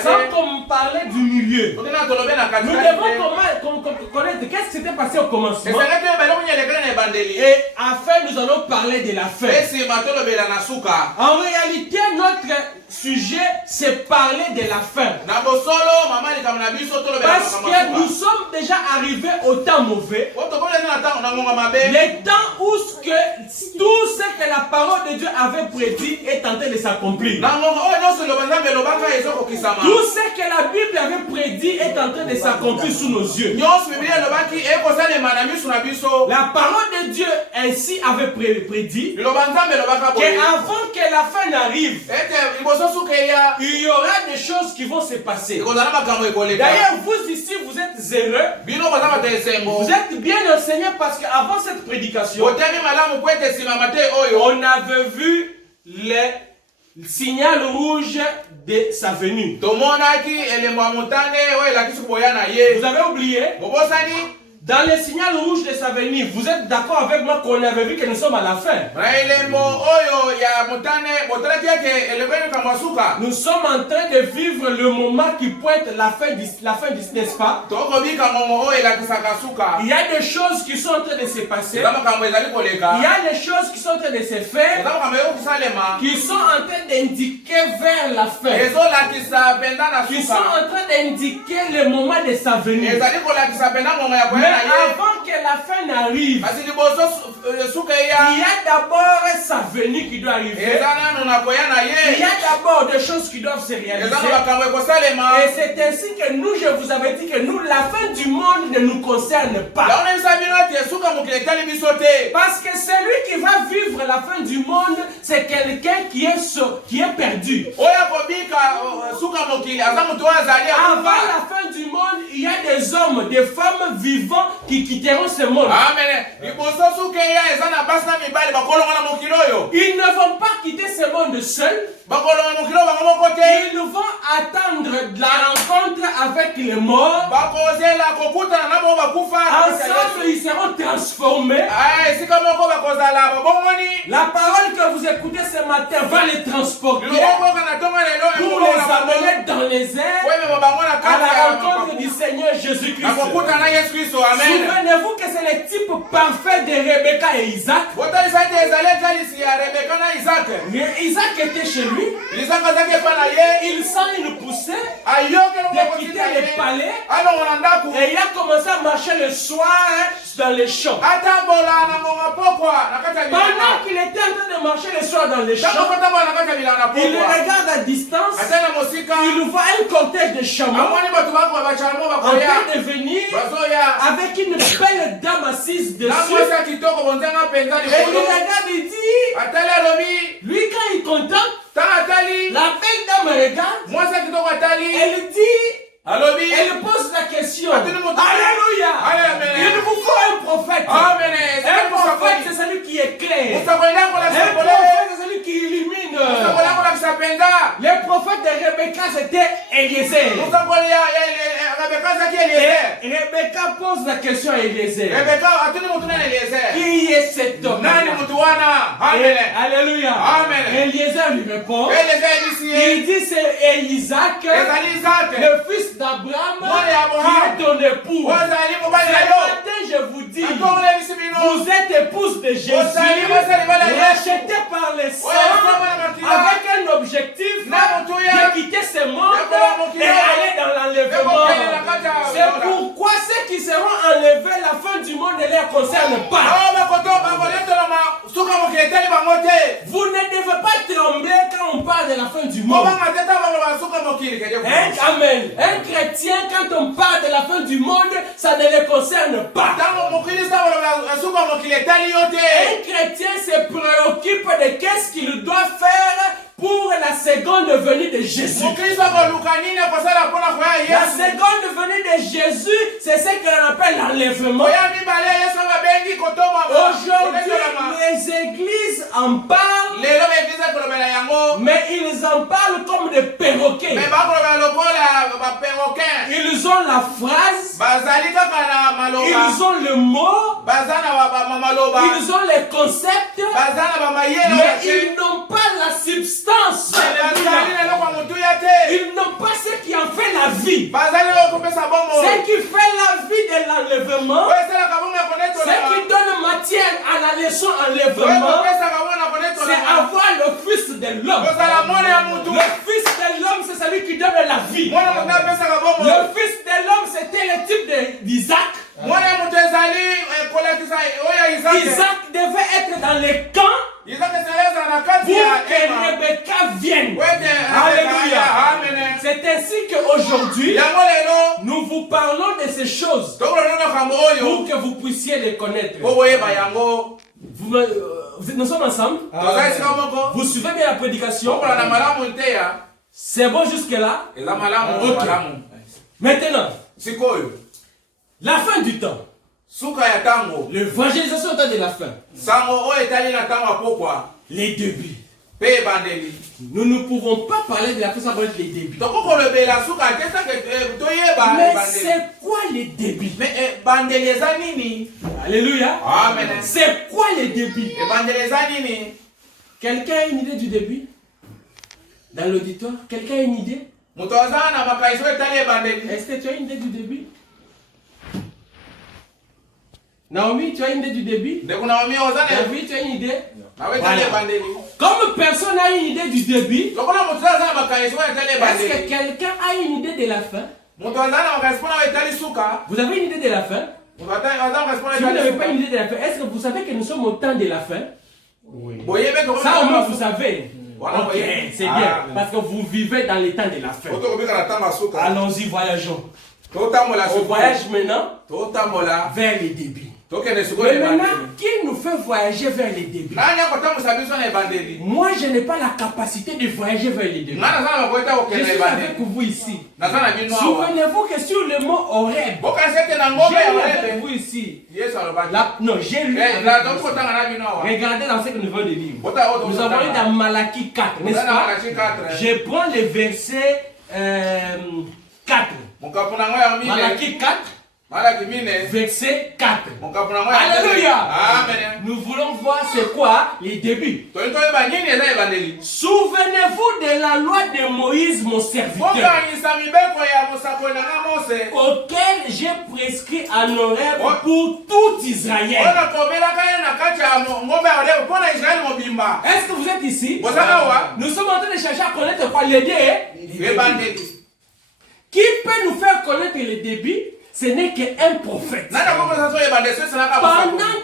sans parler du milieu. Nous devons connaître qu'est-ce qui s'était passé au commencement. Et enfin, nous allons parler de la fin. En réalité, notre sujet, c'est parler de la fin. Parce que nous sommes déjà arrivés au temps mauvais. Les temps où tout ce que la parole de Dieu avait prédit est en train de s'accomplir. Tout ce que la Bible avait prédit est en train de s'accomplir sous nos yeux. La parole de Dieu ainsi avait prédit qu'avant que la fin n'arrive, il y aura des choses qui vont se passer. D'ailleurs, vous ici, vous êtes heureux. Vous êtes bien enseignés parce qu'avant cette prédication, on avait vu le signal rouge de sa venue. Vous avez oublié? Dans le signal rouge de sa venue, vous êtes d'accord avec moi qu'on avait vu que nous sommes à la fin? Nous sommes en train de vivre le moment qui pointe la fin du n'est-ce pas? Il y a des choses qui sont en train de se passer. Il y a des choses qui sont en train de se faire, qui sont en train d'indiquer vers la fin, qui sont en train d'indiquer le moment de sa venue. Mais avant que la fin n'arrive, il y a d'abord sa venue qui doit arriver. Il y a d'abord des choses qui doivent se réaliser. Et c'est ainsi que nous, je vous avais dit que nous, la fin du monde ne nous concerne pas. Parce que celui qui va vivre la fin du monde, c'est quelqu'un qui est perdu. Avant la fin du monde, il y a des hommes, des femmes vivants qui quitteront ce monde. Ils ne vont pas quitter ce monde seuls. Ils vont attendre de la rencontre avec les morts. Ensemble, ils seront transformés. La parole que vous écoutez ce matin va les transporter pour les amener dans les airs à la rencontre du Seigneur Jésus-Christ. Souvenez-vous que c'est le type parfait de Rebecca et Isaac. Isaac était chez lui. Il sent une poussée de quitter le palais et il a commencé à marcher le soir dans les champs. Pendant qu'il était en train de marcher le soir dans les champs, il regarde à distance, il voit un cortège de chameaux en train de venir avec une belle dame assise dessus. Et il regarde et dit, lui quand il contemple, la belle dame regarde, elle dit, elle pose la question. Alléluia. Il vous faut un prophète. Un prophète, c'est celui qui éclaire. Un prophète, c'est celui qui illumine. Le prophète de Rebecca, c'était Eliezer. Et Rebecca pose la question à Eliezer. Qui est cet homme? Alléluia. Eliezer lui répond. Il dit c'est Isaac, le fils d'Abraham, qui est ton époux. Ce matin, je vous dis, vous êtes épouse de Jésus, rachetée par les saints, avec un objectif de quitter ce monde et aller dans l'enlèvement. C'est pourquoi ceux qui seront enlevés, la fin du monde ne les concerne pas. Vous ne devez pas trembler quand on parle de la fin du monde. Amen. Un chrétien, quand on parle de la fin du monde, ça ne les concerne pas. Un chrétien se préoccupe de qu'est-ce qu'il doit faire pour la seconde venue de Jésus. La seconde venue de Jésus, c'est ce qu'on appelle l'enlèvement. Aujourd'hui, les églises en parlent, mais ils en parlent comme des perroquets. Ils ont la phrase, ils ont le mot, ils ont les concepts, mais ils n'ont pas la substance. Ils n'ont pas ce qui en fait la vie. Ce qui fait la vie de l'enlèvement, ce qui donne matière à la leçon enlèvement, c'est avoir le Fils de l'homme. Le Fils de l'homme, c'est celui qui donne la vie. Le Fils de l'homme, c'était le type d'Isaac. Isaac devait être dans les camps pour que Rebecca vienne. Alléluia. C'est ainsi qu'aujourd'hui, nous vous parlons de ces choses pour que vous puissiez les connaître. Nous sommes ensemble. Vous suivez bien la prédication. C'est bon jusque-là? Okay. Maintenant, la fin du temps. L'évangélisation est de la fin. Les débuts. Nous ne pouvons pas parler de la façon dont les débits. Mais c'est quoi les débits? Alléluia. Amen. C'est quoi les débits? Quelqu'un a une idée du débit? Dans l'auditoire, quelqu'un a une idée? Est-ce que tu as une idée du débit? Naomi, tu as une idée du débit? David, tu as une idée? Voilà. Comme personne n'a une idée du débit, est-ce que quelqu'un a une idée de la fin? Vous avez une idée de la fin? Si vous n'avez pas une idée de la fin, est-ce que vous savez que nous sommes au temps de la fin? Oui. Ça au moins vous savez. Ok, c'est bien. Parce que vous vivez dans les temps de la fin. Allons-y, voyageons. On voyage maintenant vers les débits. Mais maintenant, qui nous fait voyager vers les débits? Moi, je n'ai pas la capacité de voyager vers les débits. Je suis avec vous ici. Souvenez-vous que sur le mot Horeb, j'ai lu avec vous ici. Non, j'ai lu avec vous. Regardez dans ce que nous venons de lire. Nous avons lu dans Malachie 4, n'est-ce pas? Je prends le verset 4. Malachie 4. Verset 4. Alléluia. Amen. Nous voulons voir c'est quoi les débuts. Souvenez-vous de la loi de Moïse, mon serviteur, auquel j'ai prescrit en Horeb pour tout Israël. Est-ce que vous êtes ici? Nous sommes en train de chercher à connaître quoi les débits. Qui peut nous faire connaître les débits? Ce n'est qu'un prophète. Pendant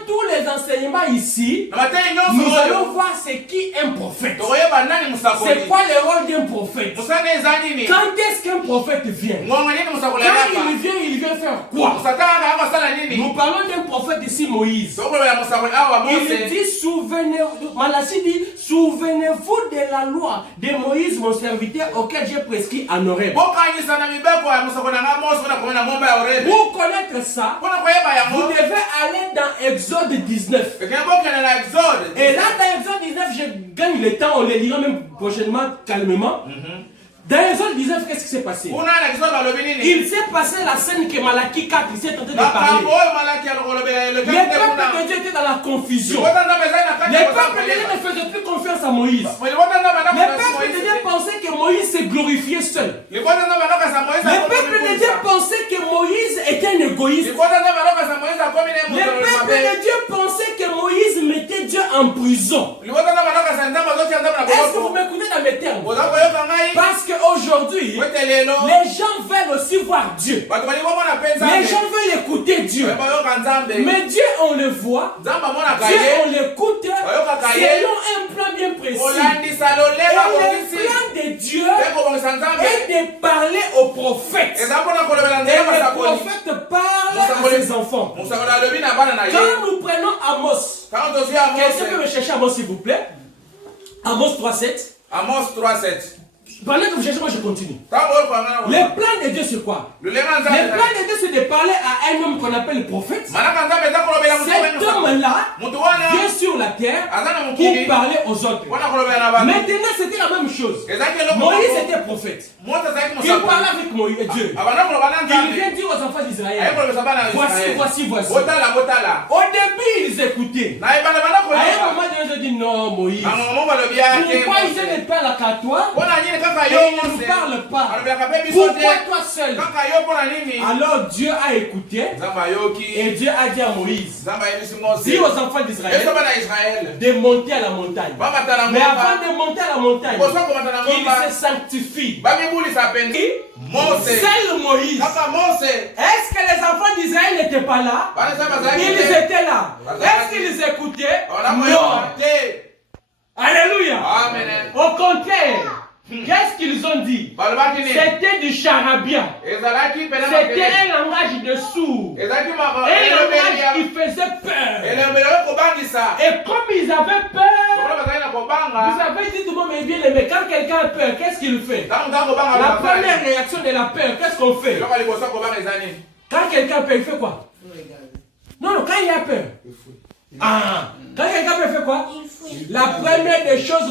tous les enseignements ici, nous allons voir c'est qui un prophète. C'est quoi le rôle d'un prophète? Quand est-ce qu'un prophète vient? Quand il vient faire quoi? Nous parlons d'un prophète ici, Moïse. Il dit, Malachie dit, souvenez-vous de la loi de Moïse, mon serviteur, auquel j'ai prescrit en Horeb. Pour connaître ça, vous devez aller dans Exode 19. Et là, dans Exode 19, je gagne le temps, on le lira même prochainement, calmement. Dans Exode 19, qu'est-ce qui s'est passé? Il s'est passé la scène que Malachie 4, il s'est tenté de parler. Le peuple de Dieu était dans la confusion. Le peuple de Dieu ne faisait plus confiance à Moïse. Le peuple de Dieu pensait que Moïse se glorifiait seul. Le peuple de Dieu pensait que Moïse était un égoïste. Le peuple de Dieu pensait que Moïse mettait Dieu en prison. Est-ce que vous m'écoutez dans mes termes? Parce qu'aujourd'hui, les gens veulent aussi voir Dieu. Les gens veulent écouter Dieu. Mais Dieu, on le voit. Dieu, on l'écoute. Selon un plan bien précis. Et le plan de Dieu est de parler aux prophètes. Et le prophète parle à ses enfants. Quand nous prenons Amos, quelqu'un peut me chercher Amos s'il vous plaît? Amos 3.7. Amos 3.7. Pendant que vous cherchez, moi je continue. Le plan de Dieu c'est quoi? Le plan de Dieu c'est de parler à un homme qu'on appelle le prophète. Cet homme-là vient sur la terre pour parler aux autres. Maintenant c'était la même chose. Moïse était prophète. Il parlait avec Moïse, Dieu. Il vient dire aux enfants d'Israël, voici. Au début ils écoutaient. À un moment donné ils ont dit non Moïse. Pourquoi ils ne parlent qu'à toi? Et il ne nous parle pas. Pourquoi toi seul? Alors Dieu a écouté et Dieu a dit à Moïse, dis aux enfants d'Israël de monter à la montagne. Mais avant de monter à la montagne, qu'il se sanctifie. Seul Moïse. Est-ce que les enfants d'Israël n'étaient pas là? Ils étaient là. Est-ce qu'ils écoutaient? Non. Alléluia. Au contraire. Qu'est-ce qu'ils ont dit? C'était du charabia. C'était un langage de sourds. Un langage qui faisait peur. Et comme ils avaient peur, vous avez dit tout le monde est bien aimé. Quand quelqu'un a peur, qu'est-ce qu'il fait? La première réaction de la peur, qu'est-ce qu'on fait? Quand quelqu'un a peur, il fait quoi? Non, quand il a peur. Ah, quand quelqu'un me fait quoi? La première des choses, 100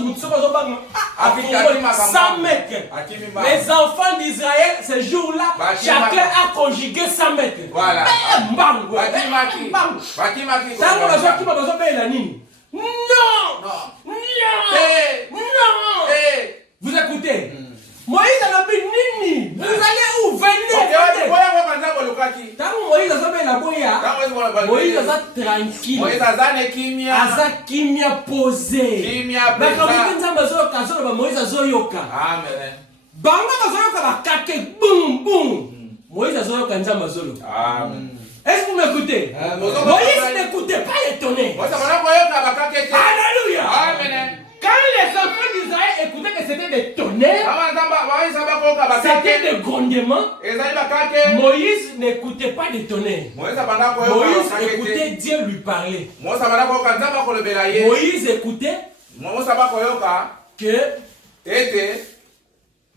mètres. Les enfants d'Israël, ce jour-là, chacun a conjugué 100 mètres. Voilà. Bam! Non! Vous écoutez? Moïse a dit Nini, vous allez où? Venez! Moïse a dit Moïse a tranquille. Moïse a kimia posé. Moïse a zoyoka. Amen. Banga zoyoka bakake boum boum. Moïse a zoyoka nzamba zolo. Amen. Est-ce que vous m'écoutez? Moïse n'écoutait pas les tonnerres. Alléluia. Amen. Quand les enfants d'Israël écoutaient que c'était des tonnerres, c'était des grondements, Moïse n'écoutait pas des tonnerres. Moïse écoutait Dieu lui parler. Moïse écoutait que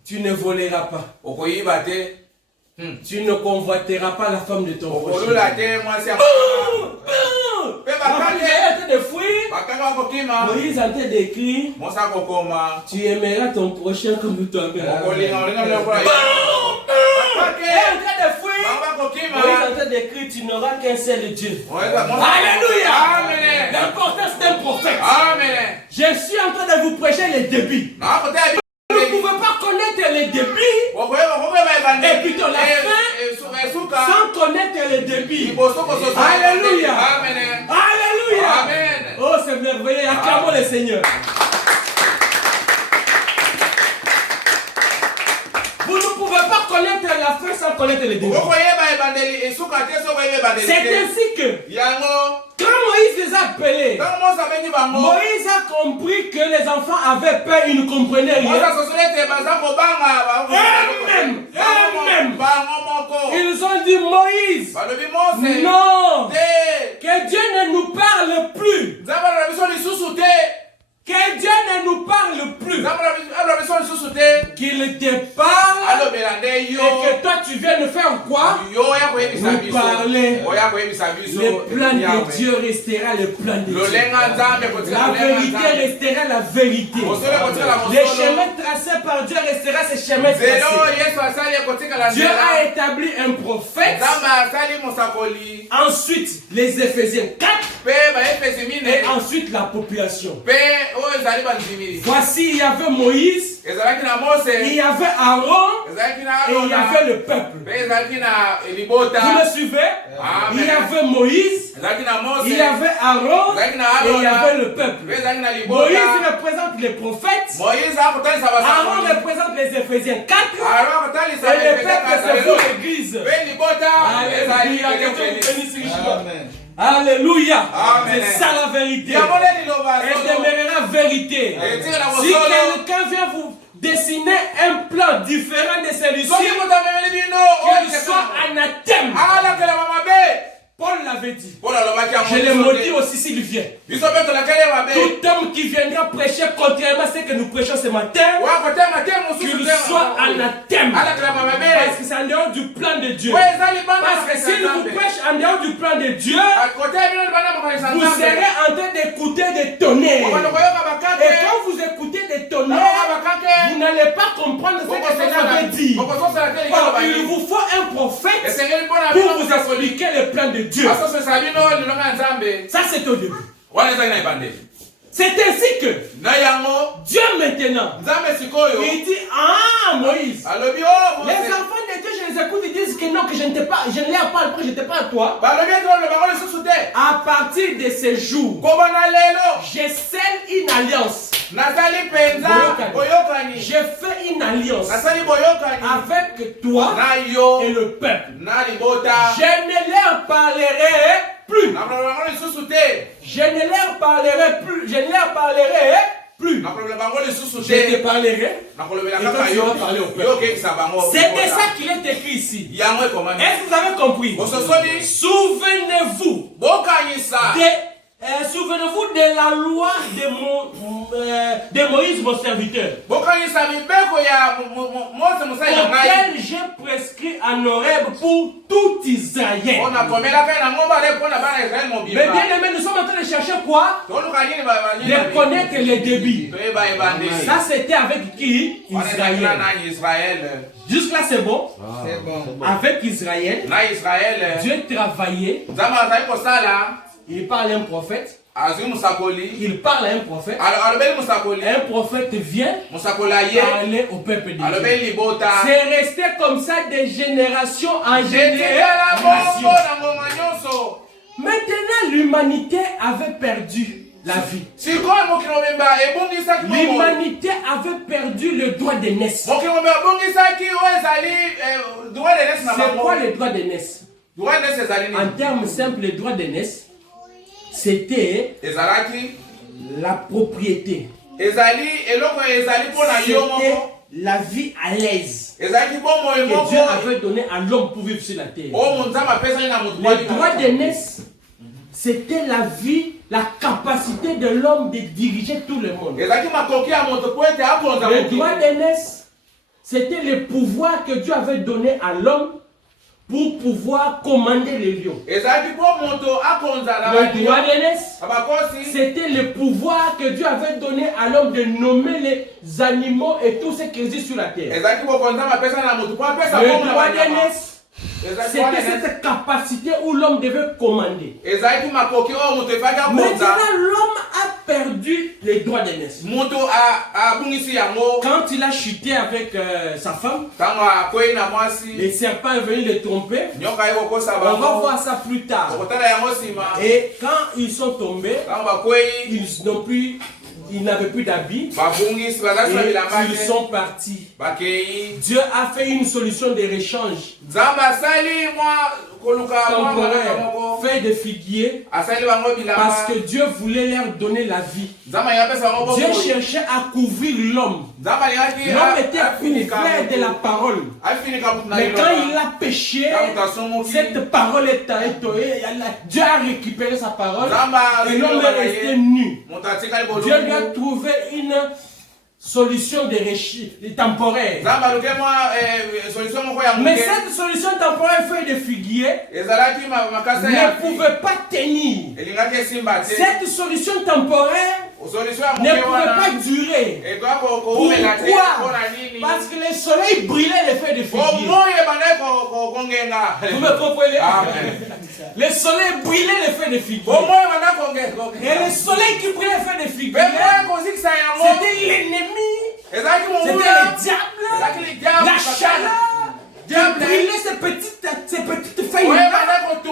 tu ne voleras pas. Tu ne convoiteras pas la femme de ton prochain. Moïse a été décrit. Tu aimeras ton prochain comme toi-même. Moïse a été décrit. Tu n'auras qu'un seul Dieu. Alléluia. L'importance d'un prophète. Je suis en train de vous prêcher les débits. Vous ne pouvez pas connaître les débits et plutôt la fin sans connaître les débits. Alléluia. Alléluia. Oh, c'est merveilleux. Acclamons le Seigneur. Vous ne pouvez pas connaître la fin sans connaître les débits. C'est ainsi que quand Moïse les a appelés, Moïse a compris que les enfants avaient peur, ils ne comprenaient rien. Eux-mêmes, ils ont dit Moïse, non, que Dieu ne nous parle plus. Que Dieu ne nous parle plus. Qu'il te parle et que toi tu viens de faire quoi? Nous parler. Le plan de Dieu restera le plan de Dieu. La vérité restera la vérité. Les chemins tracés par Dieu restera ces chemins tracés. Dieu a établi un prophète. Ensuite les Éphésiens 4. Et ensuite la population. Voici, il y avait Moïse, il y avait Aaron et il y avait le peuple. Vous me suivez? Il y avait Moïse, il y avait Aaron et il y avait le peuple. Moïse représente les prophètes, Aaron représente les Éphésiens 4 et le peuple c'est vous l'église. Alléluia. C'est ça la vérité. Elle demeurera vérité. Si quelqu'un vient vous dessiner un plan différent de celui-ci, qu'il soit anathème. Paul l'avait dit. Je l'ai maudit aussi s'il vient. Tout homme qui viendra prêcher contrairement à ce que nous prêchons ce matin, qu'il soit anathème. Parce que c'est en dehors du plan de Dieu. Parce que s'il vous prêche en dehors du plan de Dieu, vous serez en train d'écouter des tonnerres. Et quand vous écoutez des tonnerres, vous n'allez pas comprendre ce que cela veut dire. Or, il vous faut un prophète pour vous expliquer le plan de Dieu. Ça c'est au début. C'est ainsi que Dieu maintenant, il dit, ah Moïse, les enfants de Dieu, je les écoute, ils disent que non, que je ne l'ai pas appris, je n'étais pas à toi. À partir de ce jour, je scelle une alliance. Je fais une alliance avec toi et le peuple. Je ne leur parlerai plus. Je ne leur parlerai plus. Je ne leur parlerai plus. Je te parlerai et toi tu vas parler au peuple. C'était ça qu'il est écrit ici. Est-ce que vous avez compris? Souvenez-vous souvenez-vous de la loi de Moïse, mon serviteur, auquel j'ai prescrit en Horeb pour tout Israël. Mais bien aimé, nous sommes en train de chercher quoi? De connaître les débits. Ça c'était avec qui? Israël. Jusque là c'est bon. Avec Israël, Dieu travaillait. Il parle à un prophète. Il parle à un prophèt. Un prophète vient parler au peuple d'Israël. C'est resté comme ça de génération en génération. Maintenant, l'humanité avait perdu la vie. L'humanité avait perdu le droit de naissance. C'est quoi le droit de naissance? En termes simples, le droit de naissance, c'était la propriété. C'était la vie à l'aise que Dieu avait donné à l'homme pour vivre sur la terre. Le droit de naissance, c'était la vie, la capacité de l'homme de diriger tout le monde. Le droit de naissance, c'était le pouvoir que Dieu avait donné à l'homme pour pouvoir commander les lions. Le droit de naissance, c'était le pouvoir que Dieu avait donné à l'homme de nommer les animaux et tout ce qui existe sur la terre. Le droit de naissance, c'était cette capacité où l'homme devait commander. Maintenant, l'homme a perdu les droits de naissance. Quand il a chuté avec sa femme, les serpents est venu le tromper. On va voir ça plus tard. Et quand ils sont tombés, ils n'avaient plus d'habits. Ils sont partis. Dieu a fait une solution de rechange temporaire, fait de figuier, parce que Dieu voulait leur donner la vie. Dieu cherchait à couvrir l'homme. L'homme était couvert de la parole. Mais quand il a péché, cette parole est tombée. Dieu a récupéré sa parole et l'homme est resté nu. Dieu lui a trouvé une solution temporaire. Mais cette solution temporaire feuille de figuier ne pouvait pas tenir. Cette solution temporaire ne pouvait pas durer. Pourquoi? Parce que le soleil brûlait les feuilles de figuier. Vous me comprenez? Le soleil brûlait les feuilles de figuier. Et le soleil qui brûlait les feuilles de figuier, c'était l'ennemi. C'était le diable, la chaleur, qui brûlait ces petites feuilles. Et Dieu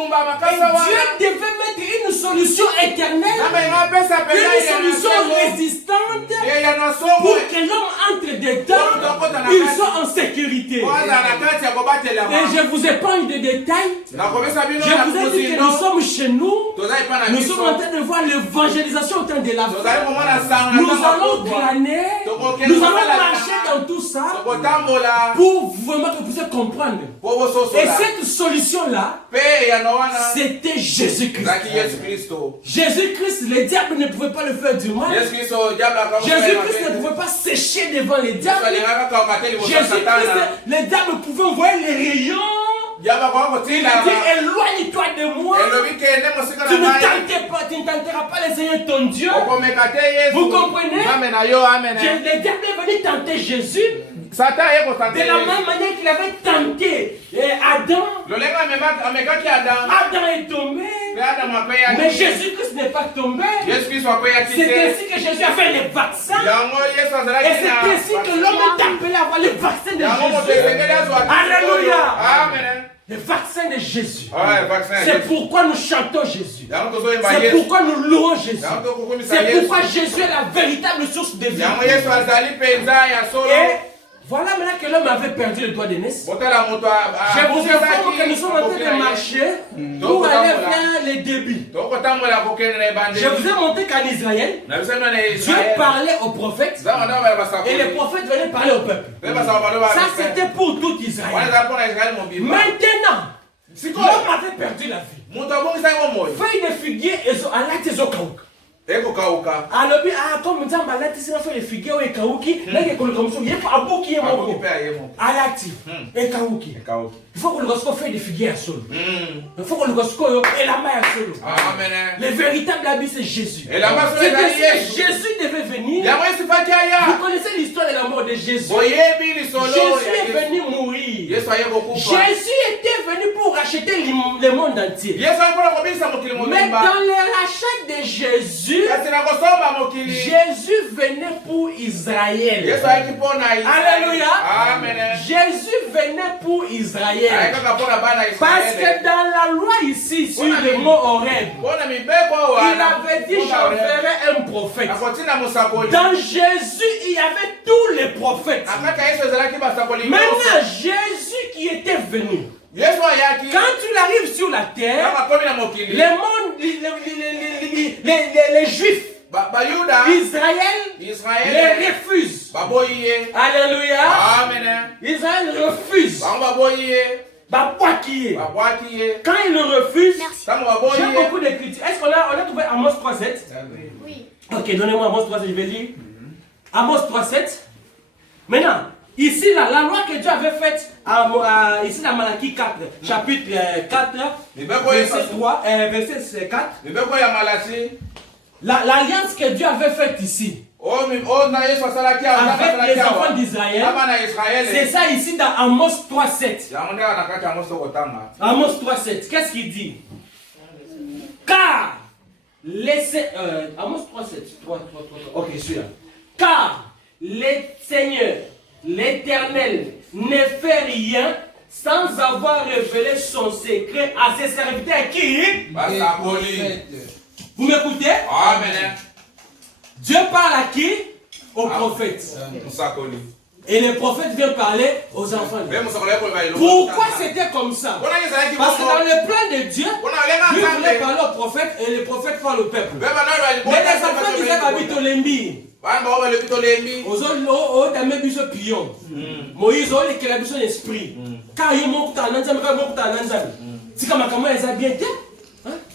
devait mettre une solution éternelle, une solution résistante, pour que l'homme entre dedans, ils soient en sécurité. Et je vous épargne des détails. Je vous ai dit que nous sommes chez nous. Nous sommes en train de voir l'évangélisation au temps de la foi. Nous allons glaner, nous allons marcher dans tout ça pour vraiment que vous puissiez comprendre. Et cette solution-là, c'était Jésus-Christ. Jésus-Christ, le diable ne pouvait pas le faire du mal. Jésus-Christ ne pouvait pas sécher devant les diables. Jésus-Christ, le diable pouvait envoyer les rayons. Il a dit, éloigne-toi de moi. Tu ne tenteras pas le Seigneur ton Dieu. Vous comprenez? Le diable est venu tenter Jésus de la même manière qu'il avait tenté Adam. Adam est tombé. Mais Jésus-Christ n'est pas tombé. C'est ainsi que Jésus a fait les vaccins. Et c'est ainsi que l'homme est appelé à avoir le vaccin de Jésus. Alléluia. Amen. Le vaccin de Jésus. C'est pourquoi nous chantons Jésus. C'est pourquoi nous louons Jésus. C'est pourquoi Jésus est la véritable source de vie. Et voilà maintenant que l'homme avait perdu le droit de naissance. Je vous informe que nous sommes en train de marcher pour aller vers les débits. Je vous ai montré qu'en Israël, Dieu parlait aux prophètes et les prophètes venaient parler au peuple. Ça c'était pour tout Israël. Maintenant, l'homme avait perdu la vie. Feuille de figuier et à la Alors, comme nous avons fait les figures et Kaouki, là, il y a comme ça, il y a un beau qui est mon Alati, et Kaouki. Il faut que le gospel fait des figures solo. Il faut que le gospel et la main solo. Le véritable habit, c'est Jésus. Jésus devait venir. Vous connaissez l'histoire de la mort de Jésus. Jésus est venu mourir. Jésus était venu pour racheter le monde entier. Mais dans le rachat de Jésus, Jésus venait pour Israël. Alléluia. Jésus venait pour Israël. Parce que dans la loi ici, sur le mot Horeb, il avait dit j'enverrai un prophète. Dans Jésus, il y avait tous les prophètes. Maintenant, Jésus qui était venu. Quand tu arrives sur la terre, le monde, les Juifs, Israël les refuse. Alléluia. Israël refuse. Quand il le refuse, j'ai beaucoup d'écritures. Est-ce qu'on a trouvé Amos 3.7? Oui. Ok, donnez-moi Amos 3.7, je vais lire. Amos 3.7. Maintenant, ici, là, la loi que Dieu avait faite, ici dans Malachie 4, chapitre 4, verset 3, verset 4. L'alliance que Dieu avait faite ici, avec les enfants d'Israël, c'est ça ici dans Amos 3.7. Amos 3.7, qu'est-ce qu'il dit? Car, Amos 3.7, ok, celui-là. Car, le Seigneur, l'Éternel, ne fait rien sans avoir révélé son secret à ses serviteurs qui? Vous m'écoutez? Amen. Dieu parle à qui? Aux prophètes. Et les prophètes viennent parler aux enfants. Pourquoi c'était comme ça? Parce que dans le plan de Dieu, Dieu voulait parler aux prophètes et les prophètes parlent au peuple. Mais les enfants d'Israël habitent au Lembi. Moïse a écrit son esprit. Car il monte à Nanzam. C'est comme un bien.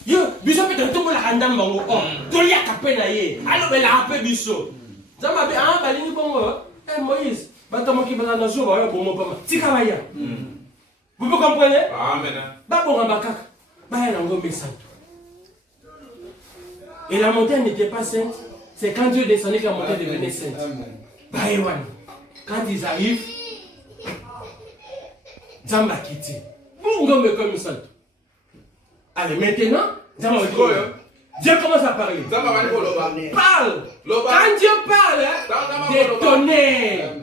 Yo, biso peut être tout le random bango. Oh, tout y a capé na ye. Alors ben la appel biso. Ça m'a dit ah balini bongo. Eh Moïse, batomo qui bala na zo ba bon pas. Tika baya. Vous comprenez? Amen. Ba bon bakaka. Ba ya ngombe santo. Et la montagne n'était pas sainte. C'est quand Dieu descendait que la montagne devenait sainte. Ba ewan. Quand ils arrivent, Zamba quitté. Ngombe comme santo. Allez, maintenant, Dieu commence à parler. Parle. Quand Dieu parle, des tonnerres.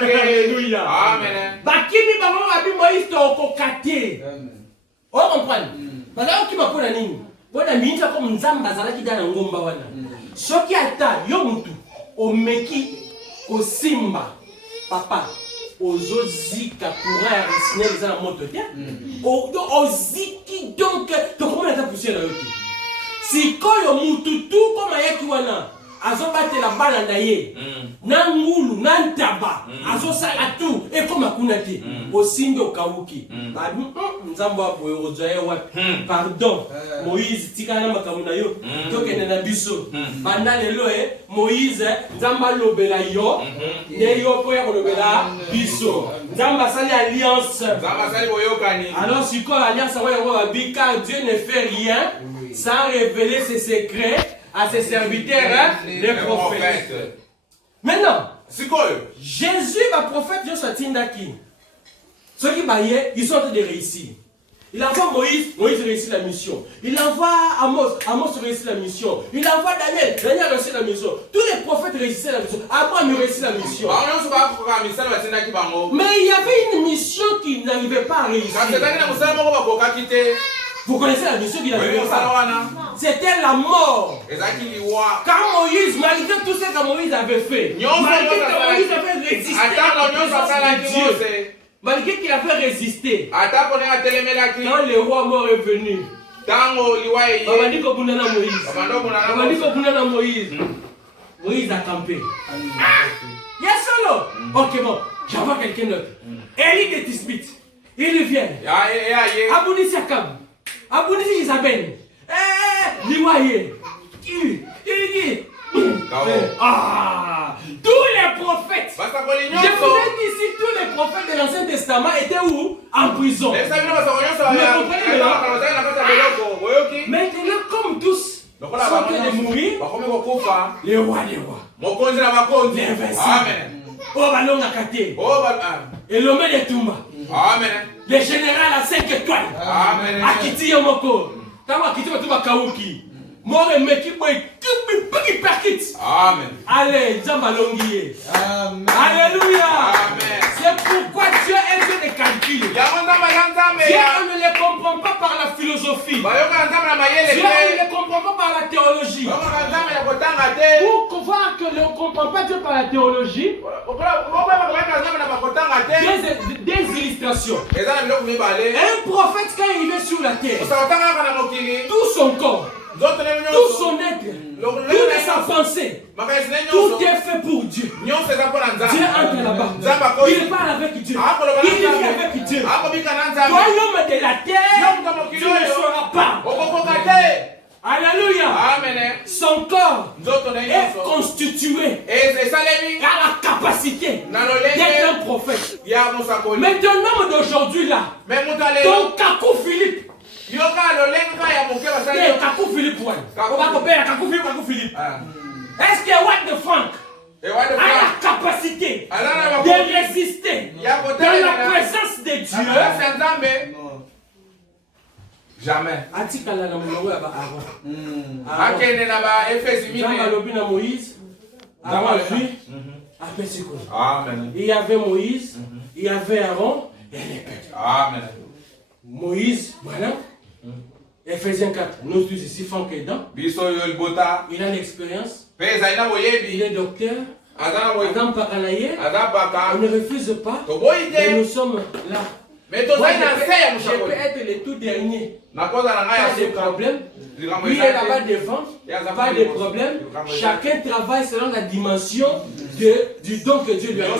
Alléluia. Amen. Bakimi babo abi Moïse to kokate. On comprend. Parce que qui m'a pona nini? Bona minja comme nzamba zalaki dana ngomba wana. Soki ata yo mutu omeki osimba papa. Ozozika pour resiner les gens à moto. Oziki donc, comment on a poussé là? Si quand yo mututu comme ayaki wana, azobate la balle ndaye, nangulu, nantaba, azosala tout et comme akunati, osimbe okawuki. Nzamba boye ozoye wapi? Pardon, Moïse tikana makamuna yo, tokene na biso. Banda lelo Moïse nzamba lobela yo, ne yo po ya lobela biso. Nzamba sali alliance. Nzamba sali boyokani. Alors si quoi l'alliance wa yo abi car Dieu ne fait rien sans révéler ses secrets à ses serviteurs, les prophètes. Maintenant, Jésus va prophète Dieu soit Tindaki. Ceux qui baillent, ils sont en train de réussir. Il envoie Moïse, Moïse réussit la mission. Il envoie Amos, Amos réussit la mission. Il envoie Daniel, Daniel réussit la mission. Tous les prophètes réussissaient la mission. Abraham réussit la mission. Mais il y avait une mission qui n'arrivait pas à réussir. Vous connaissez la mission qu'il n'arrivait pas? C'était la mort. Quand Moïse, malgré tout ce que Moïse avait fait, malgré que Moïse avait résisté à la présence de Dieu, malgré qu'il avait résisté, quand le roi mort est venu, Moïse a campé. Yes or no? Ok, bon, j'envoie quelqu'un d'autre. Élie de Tisbit, il vient. Abouni Sakam, Abouni Isabelle, Liwaye. Ah, tous les prophètes. Je vous ai dit ici, tous les prophètes de l'Ancien Testament étaient où? En prison. Maintenant, comme tous sont en train de mourir, les rois, les invincibles, et l'homme de Touma, les généraux à 5 étoiles, Akiti Yomoko, Tama Akiti Yomoko Kauki. Allez, Jambalongi. Alléluia. C'est pourquoi Dieu est Dieu des calculs. Dieu ne les comprend pas par la philosophie. Dieu ne les comprend pas par la théologie. Pour voir que l'on ne comprend pas Dieu par la théologie, des illustrations. Un prophète quand il est sur la terre, tout son corps, tout son être, toute sa pensée, tout est fait pour Dieu. Dieu entre là-bas. Il parle avec Dieu. Il vit avec Dieu. Toi, l'homme de la terre, tu ne seras pas. Alléluia. Son corps est constitué à la capacité d'être un prophète. Mais ton homme d'aujourd'hui là, ton Kakou Philippe, Kakou Philippe, est-ce que Watt de Franck a la capacité de résister dans la présence de Dieu? Jamais. Moïse, il y avait Moïse, il y avait Aaron et les peuples. Amen. Moïse, voilà. Ephésiens 4, nous tous ici, Franck est dedans. Il a l'expérience. Il est docteur. Adam Pakanaye. On ne refuse pas. Mais nous sommes là. Mais je peux être le tout dernier. Pas de problème. Lui est là-bas devant. Pas de problème. Chacun travaille selon la dimension du don que Dieu lui a donné.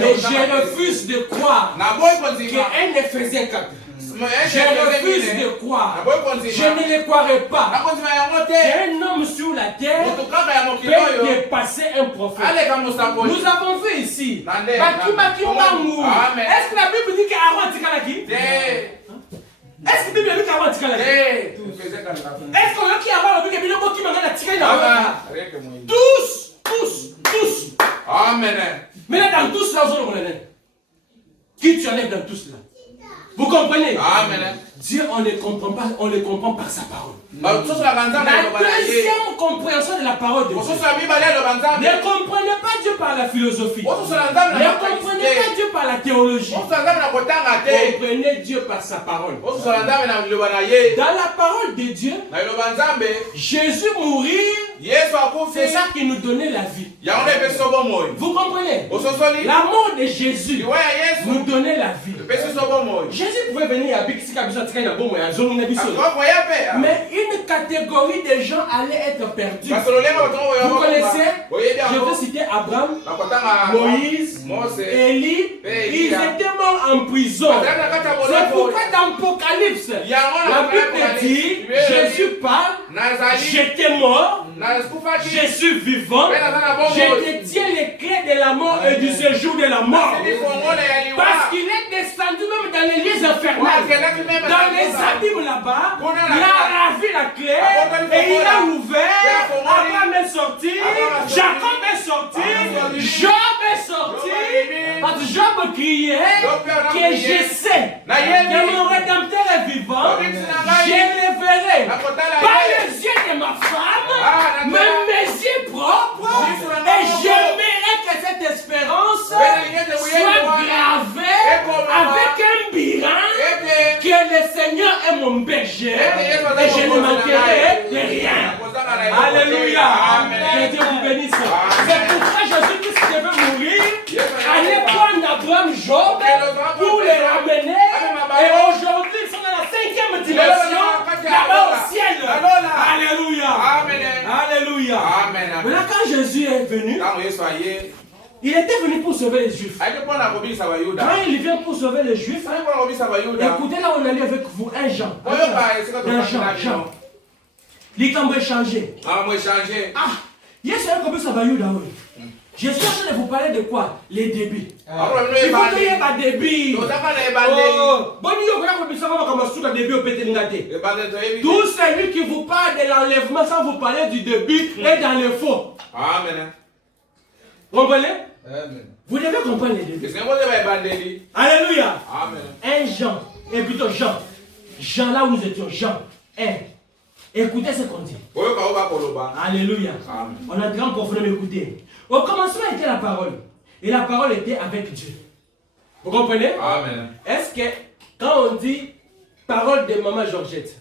Mais je refuse de croire qu'un Éphésiens 4. Je refuse de croire. Je ne le croirai pas. Qu'un homme sur la terre peut dépasser un prophète. Nous avons vu ici. Est-ce que la Bible dit qu'Aaron a Tikalaki? Est-ce que la Bible dit qu'Aaron a Tikalaki? Est-ce qu'on a qui Aaron a Tikalaki? Tous. Amen. Mais là, dans tous, là, qui tu enlèves dans tous là? Vous comprenez? Amen. Dieu, on le comprend par sa parole. La deuxième compréhension de la parole de Dieu. Ne comprenez pas Dieu par la philosophie. Ne comprenez pas Dieu par la théologie. Comprenez Dieu par sa parole. Dans la parole de Dieu, Jésus mourir, c'est ça qui nous donnait la vie. Vous comprenez? La mort de Jésus nous donnait la vie. Jésus pouvait venir à Bixika, mais une catégorie de gens allait être perdus. Vous connaissez? Je veux citer Abraham, Moïse, Élie. Ils étaient morts en prison. C'est pourquoi dans l'Apocalypse, la Bible dit, Jésus parle, j'étais mort, je suis vivant, je détiens les clés de la mort et du séjour de la mort. Parce qu'il est descendu même dans les lieux infernales, dans les abîmes là-bas, il a ravi la clé et il a ouvert. Abraham est sorti, Jacob est sorti, Job est sorti. Parce que Job criait que je sais que mon rédempteur est vivant, je le verrai par les yeux de ma femme, même mes yeux propres, et j'aimerais que cette espérance soit gravée avec un bilan que le Seigneur est mon berger et je ne manquerai de rien. Alléluia. Que Dieu vous bénisse. C'est pour ça que Jésus-Christ devait mourir. Allez prendre Abraham, Job pour les ramener. Et aujourd'hui, ils sont dans la 5e dimension, là-bas au ciel. Alléluia. Alléluia. Maintenant, quand Jésus est venu, il était venu pour sauver les Juifs. Quand il vient pour sauver les Juifs, écoutez là, on a lu avec vous un Jean. L'écambo est changé. Ah, moi changé. Ah, yes, comme ça va je suis en train de vous parler de quoi? Les débits. Il faut qu'il y ait pas de débit. Tous celui qui vous parle de l'enlèvement sans vous parler du début est dans le faux. Amen. Vous comprenez? Vous devez comprendre les débuts. Alléluia. Amen. Un Jean, et plutôt Jean. Jean là où nous étions, Jean 1. Écoutez ce qu'on dit. Alléluia. Amen. On a grand profondément écouté. Au commencement était la parole. Et la parole était avec Dieu. Vous comprenez? Amen. Est-ce que quand on dit parole de Maman Georgette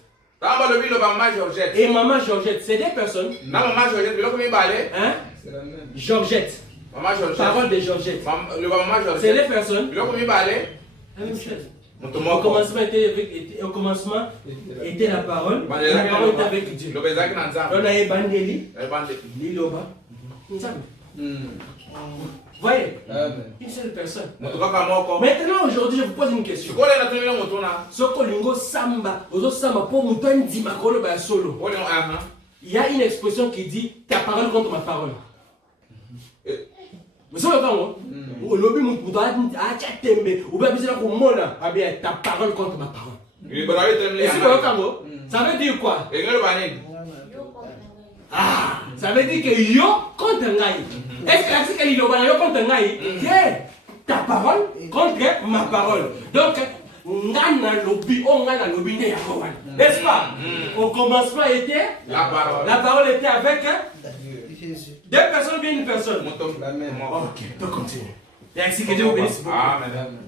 et Maman Georgette, c'est des personnes? Hein? Georgette. Parole de Georgette. C'est des personnes? La même chose. Au commencement était la parole. La parole était avec Dieu. On a Ebandeli. Liloba. Voyez, une seule personne. Maintenant, aujourd'hui, je vous pose une question. Il y a une expression qui dit ta parole contre ma parole. Vous savez pas, ta parole contre ma parole. Ça veut dire quoi? Ah, ça veut dire que yo contre Ngai. Est-ce que yo contre Ngai? Ta parole contre ma parole. Donc, n'est-ce pas? Au commencement était la parole était avec deux personnes ou bien une personne? Ok, on continue. Merci, que Dieu vous bénisse. Amen.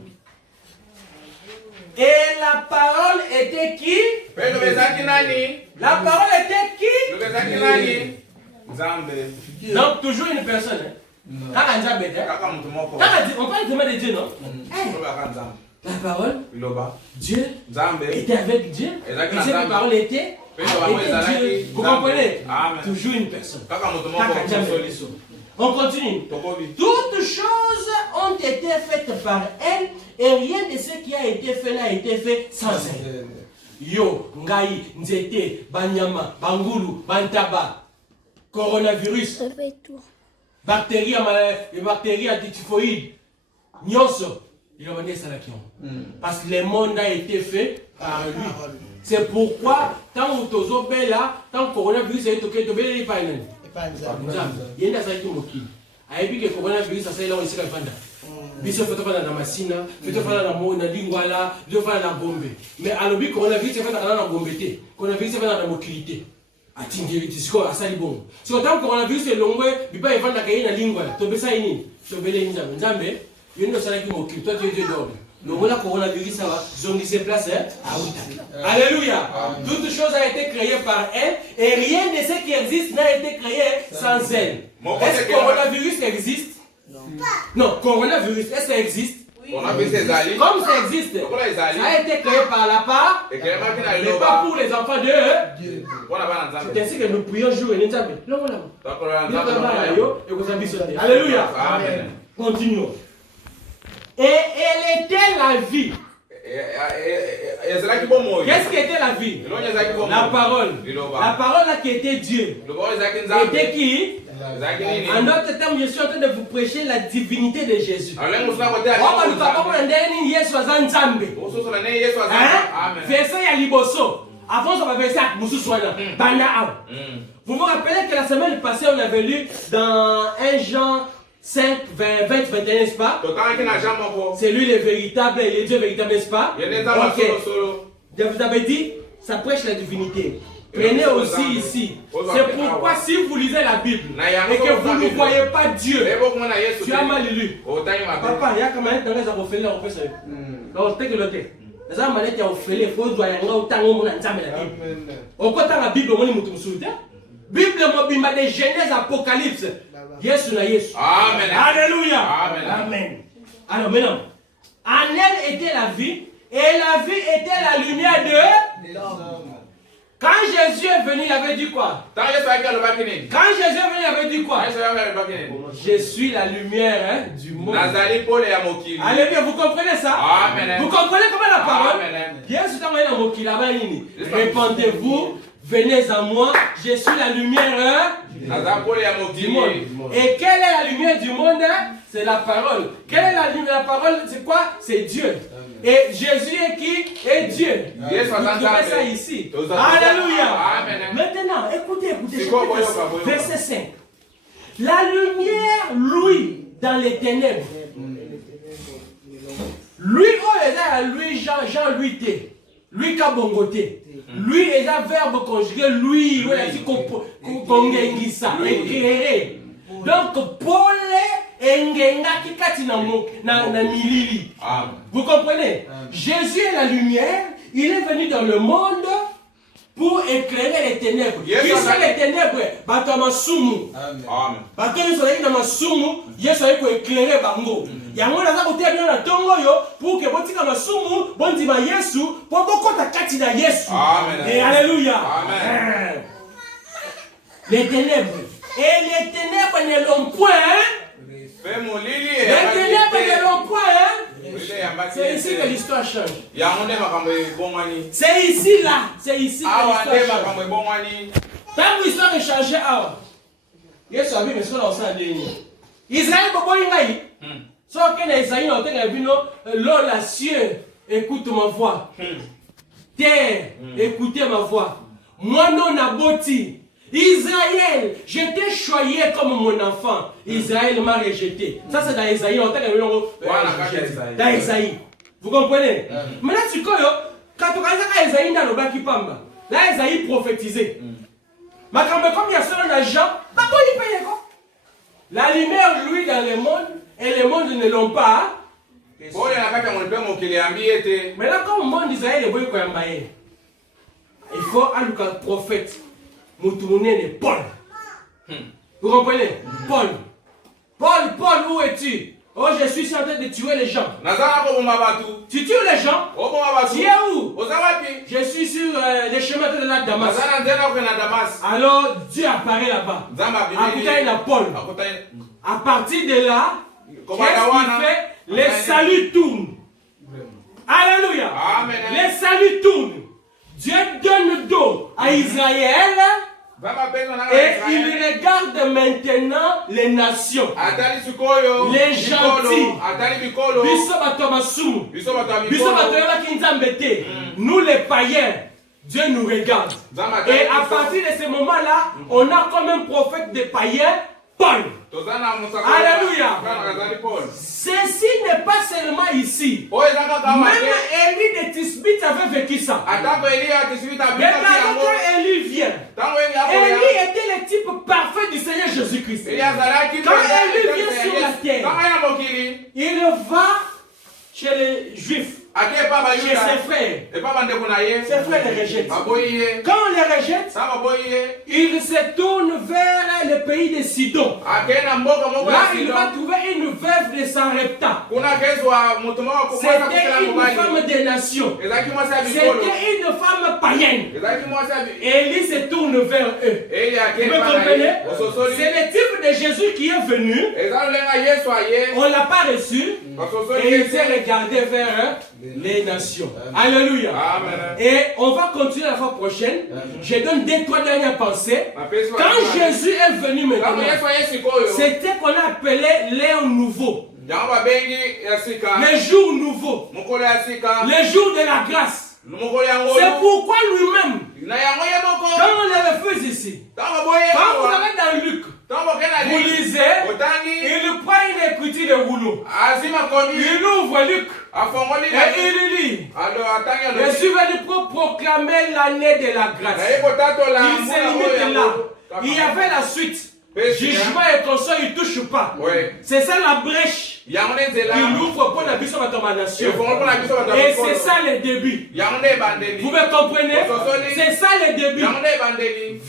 Et la parole était qui? La parole était qui? Donc toujours une personne. On parle de Dieu, non? La parole, Dieu était avec Dieu. Et cette parole était avec Dieu. Vous comprenez? Toujours une personne. On continue. Toutes choses ont été faites par elle et rien de ce qui a été fait n'a été fait sans elle. Yo, Ngai, Nzete, Banyama, Bangulu, Bantaba, coronavirus, bactéries à typhoïde, Nyonso, il a demandé ça là. Parce que le monde a été fait par lui. C'est pourquoi, tant que tu es là, tant que le coronavirus est toqué, tu es là. Il y a des gens qui ayebi ke coronavirus asa ila isika fanda biso foto fana na masina foto fana na mo na lingwala foto fana na bombe mais alobi coronavirus fana na bombe te coronavirus fana na mokilité atingeli tisiko asali bongo so tant coronavirus elongwe bipa evanda kaye na lingwala to besa ini to bele nzambe nzambe yendo sala ki mokilité toi tu es d'ordre. Donc la coronavirus ça va zongi ses places Alléluia. Toute chose a été créée par elle et rien de ce qui existe n'a été créé sans elle. Est-ce que le coronavirus existe? Non, coronavirus, est-ce que ça existe? Comme ça existe, ça a été créé par la part, mais pas pour les enfants de Dieu. C'est ainsi que nous prions jour et nuit. Alléluia. Continuons. Et elle était la vie. Qu'est-ce qu'était la vie? La parole. La parole là qui était Dieu. Était qui? En d'autres termes, je suis en train de vous prêcher la divinité de Jésus. Verset ya liboso. Avant ça va verser à Moussouswana. Vous vous rappelez que la semaine passée, on avait lu dans 1 Jean 5, 20, 21, n'est-ce pas? C'est lui le véritable, il est Dieu véritable, n'est-ce pas? Ok. Je vous avais dit, ça prêche la divinité. Prenez aussi ici. C'est pourquoi si vous lisez la Bible et que vous ne voyez pas Dieu, tu as mal lu. Papa, il y a quand même dans les affaires on peut se. Donc, c'est que le thé. Les hommes qui ont fait les faux doivent y autant de monde dans la Bible. Au côté de la Bible, on est mutum souda. Bible mobimba de Genèse Apocalypse. Yesu na Yesu. Amen. Alléluia. Amen. Amen. Alors maintenant, en elle était la vie et la vie était la lumière de l'homme. Quand Jésus est venu, il avait dit quoi? Quand Jésus est venu, il avait dit quoi? Je suis la lumière du monde. Alléluia, vous comprenez ça? Amen. Vous comprenez comment la parole? Jésus est venu. Répandez-vous venez à moi, je suis la lumière du monde. Et quelle est la lumière du monde? C'est la parole. Quelle est la lumière? La parole, c'est quoi? C'est Dieu. Et Jésus est qui? Est Dieu. Vous trouvez ça ici. Alléluia. Maintenant, écoutez, verset 5. La lumière, lui, dans les ténèbres. Lui, lui, Jean, lui, t'es. Lui, kabongoté. Lui, est un verbe conjugué. Lui, il a dit qu'on éclairé. Donc, Paul vous comprenez? Jésus est la lumière. Il est venu dans le monde pour éclairer les ténèbres. Qui sont les ténèbres? Batamasumu. Amen. Batamasumu. Yesu est pour éclairer bango. Yango naza kotia bien na tongo yo pour que botika masumu bondima Yesu pour bokota kati na Yesu. Amen. Et alléluia. Amen. Les ténèbres. Et les ténèbres ne l'ont point. Les ténèbres ne l'ont point. C'est ici que l'histoire change. C'est ici là. C'est ici que l'histoire change. Tant que l'histoire est changée, Yesu a vu, mais ce qu'on a enseigné. Israël, pourquoi il a eu? Sauf que les Isaïens ont dit, l'eau, la cieux, écoute ma voix. Terre, écoutez ma voix. Moi non aboti. Israël, je t'ai choisi comme mon enfant. Israël m'a rejeté. Ça c'est dans Isaïe. Dans Isaïe. Vous comprenez? Maintenant, tu connais, quand tu regardes Isaïe dans le bas qui pamba, là Isaïe prophétisait. Mais comme il y a seulement d'argent, pourquoi il paye quoi? La lumière, lui, dans le monde, et le monde ne l'ont pas. Maintenant, comme le monde d'Israël est bon, il faut un prophète. Moutoumouné Paul. Vous comprenez? Paul. Paul, où es-tu? Oh, je suis en train de tuer les gens. Tu tues les gens? Tu es où? Je suis sur les chemins de la Damas. Alors, Dieu apparaît là-bas. À côté de Paul. À partir de là, qu'est-ce qu'il fait? Les saluts tournent. Alléluia. Les saluts tournent. Dieu donne dos à Israël et il regarde maintenant les nations, les gentils. Nous les païens, Dieu nous regarde. Et à partir de ce moment-là, on a comme un prophète des païens, Paul. Alléluia. Ceci n'est pas seulement ici. Même Élie de Tisbite avait vécu ça. Mais quand Élie vient, Élie était le type parfait du Seigneur Jésus-Christ. Quand Élie vient sur la terre, il va chez les Juifs. Chez ses frères. Ses frères les rejettent. Quand on les rejette, il se tourne vers le pays de Sidon. Là, il va trouver une veuve de Sarepta. C'était une femme des nations. C'était une femme païenne. Élie se tourne vers eux. Vous me comprenez? C'est le type de Jésus qui est venu. On ne l'a pas reçu. Et il s'est regardé vers eux. Les nations. Alléluia. Amen. Et on va continuer la fois prochaine. Je donne 2-3 dernières pensées. Quand Jésus est venu maintenant, c'était qu'on a appelé l'ère nouveau. Les jours nouveaux. Les jours de la grâce. C'est pourquoi lui-même, quand on le refuse ici, quand vous allez dans Luc, vous lisez, il prend une écriture de rouleau. Il ouvre Luc. Et il dit, je suis venu pour proclamer l'année de la grâce. Il se limite là. Il y avait la suite. Jugement et consort, il ne touche pas. C'est ça la brèche. Il ouvre pour la mission de ma nation. Et c'est ça le début. Vous me comprenez? C'est ça le début.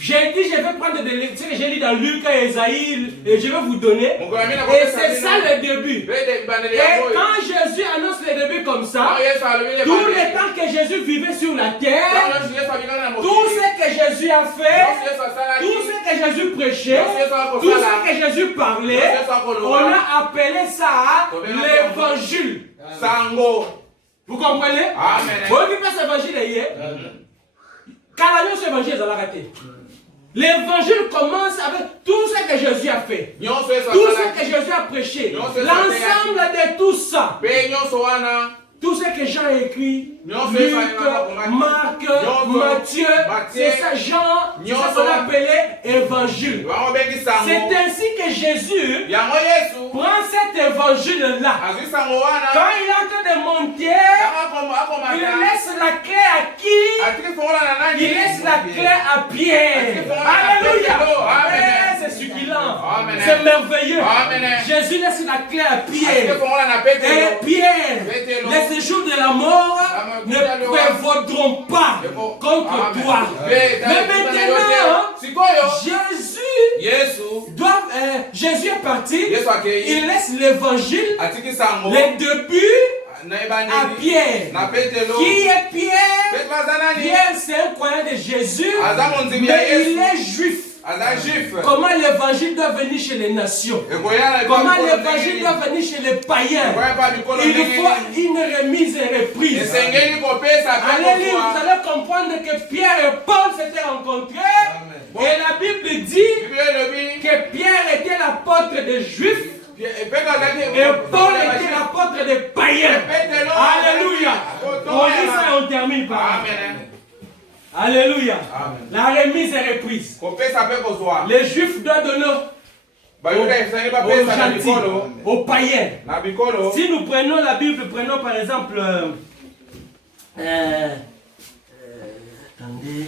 J'ai dit, je vais prendre des lectures que j'ai lu dans Luc et Esaïe et je vais vous donner. Et c'est ça le début. Et quand Jésus annonce le début comme ça, tout le temps que Jésus vivait sur la terre, tout ce que Jésus a fait, tout ce que Jésus prêchait, tout ce que Jésus parlait, on a appelé ça l'évangile. Vous comprenez? Amen. Vous voyez cet évangile hier? Quand la l'évangile, ça l'a raté. L'évangile commence avec tout ce que Jésus a fait. Tout ce que Jésus a prêché. L'ensemble de tout ça. Tout ce que Jean a écrit, Luc, Marc, Matthieu, c'est ça, Jean, c'est ce qu'on appelait évangile. C'est ainsi que Jésus prend cet évangile-là. Quand il est en train de monter, il laisse la clé à qui? Il laisse la clé à Pierre. Alléluia. C'est succulent. C'est merveilleux. Jésus laisse la clé à Pierre. Et Pierre, les séjours de la mort ne prévaudront pas contre toi. Mais maintenant, Jésus est parti. Il laisse l'évangile, les débuts à Pierre. Qui est Pierre? Pierre, c'est un croyant de Jésus, mais il est juif. Comment l'évangile doit venir chez les nations? Comment l'évangile doit venir chez les païens? Il faut une remise et reprise. Allez lire, vous allez comprendre que Pierre et Paul s'étaient rencontrés. Et la Bible dit que Pierre était l'apôtre des Juifs et Paul était l'apôtre des païens. Alléluia. On lit ça et on termine par là. Alléluia. Amen. La remise est reprise. Les Juifs doivent donner aux gentils, aux païens. Si nous prenons la Bible, prenons par exemple attendez,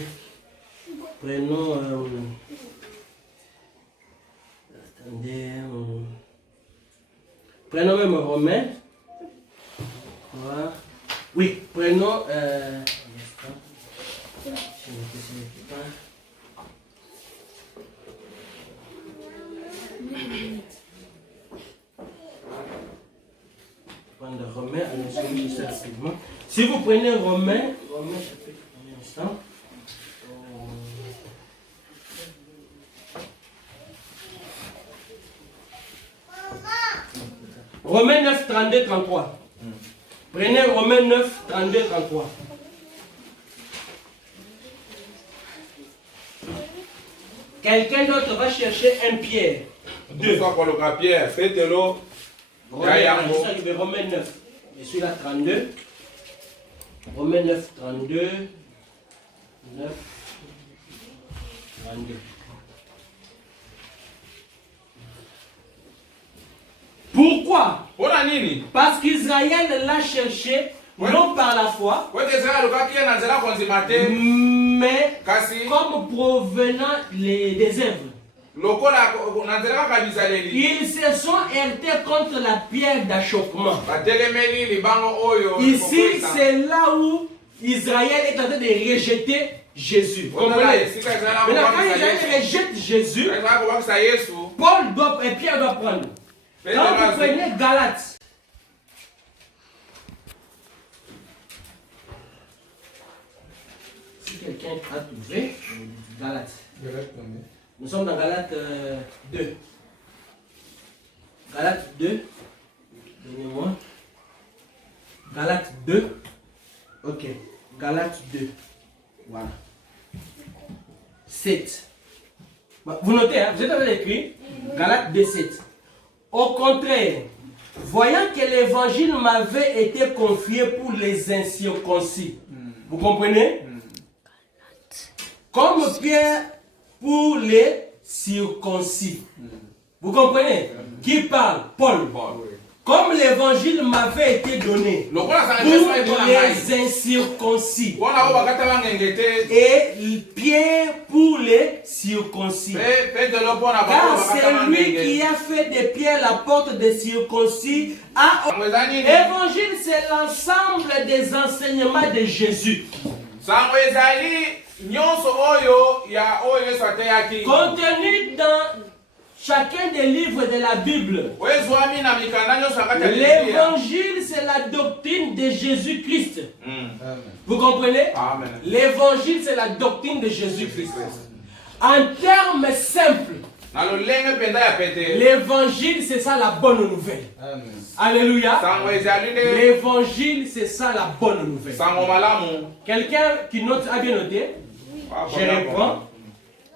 prenons même Romains. Voilà. Oui, prenons Romains, si vous prenez Romains chapitre combien instant? Romains 9, 32, 33. Prenez Romains 9, 32, 33. Quelqu'un d'autre va chercher un Pierre. 2. Romains 9. Je suis là 32. Romains 9, 32. 9, 32. Pourquoi? Parce qu'Israël l'a cherché non par la foi, mais comme provenant des œuvres. Ils se sont heurtés contre la pierre d'achoppement. Ici, c'est là où Israël est en train de rejeter Jésus. Maintenant, quand Israël rejette Jésus, Paul et Pierre doivent prendre. Quand vous prenez Galates, si quelqu'un a trouvé, Galates. Nous sommes dans Galates 2. Galates 2. Donnez-moi. Galates 2. Ok. Galates 2. Voilà. 7. Vous notez, hein? Vous êtes en train d'écrire Galates 2, 7. Au contraire, voyant que l'évangile m'avait été confié pour les incirconcis. Vous comprenez? Comme Pierre pour les circoncis. Vous comprenez? Qui parle? Paul. Comme l'évangile m'avait été donné pour les incirconcis. Et Pierre pour les circoncis. Car c'est lui qui a fait de Pierre la porte des circoncis. L'évangile, c'est l'ensemble des enseignements de Jésus. Contenu dans chacun des livres de la Bible. L'évangile, c'est la doctrine de Jésus-Christ. Vous comprenez? L'évangile, c'est la doctrine de Jésus-Christ. En termes simples, l'évangile, c'est ça la bonne nouvelle. Alléluia. L'évangile, c'est ça la bonne nouvelle. Quelqu'un qui note, a bien noté? Je reprends.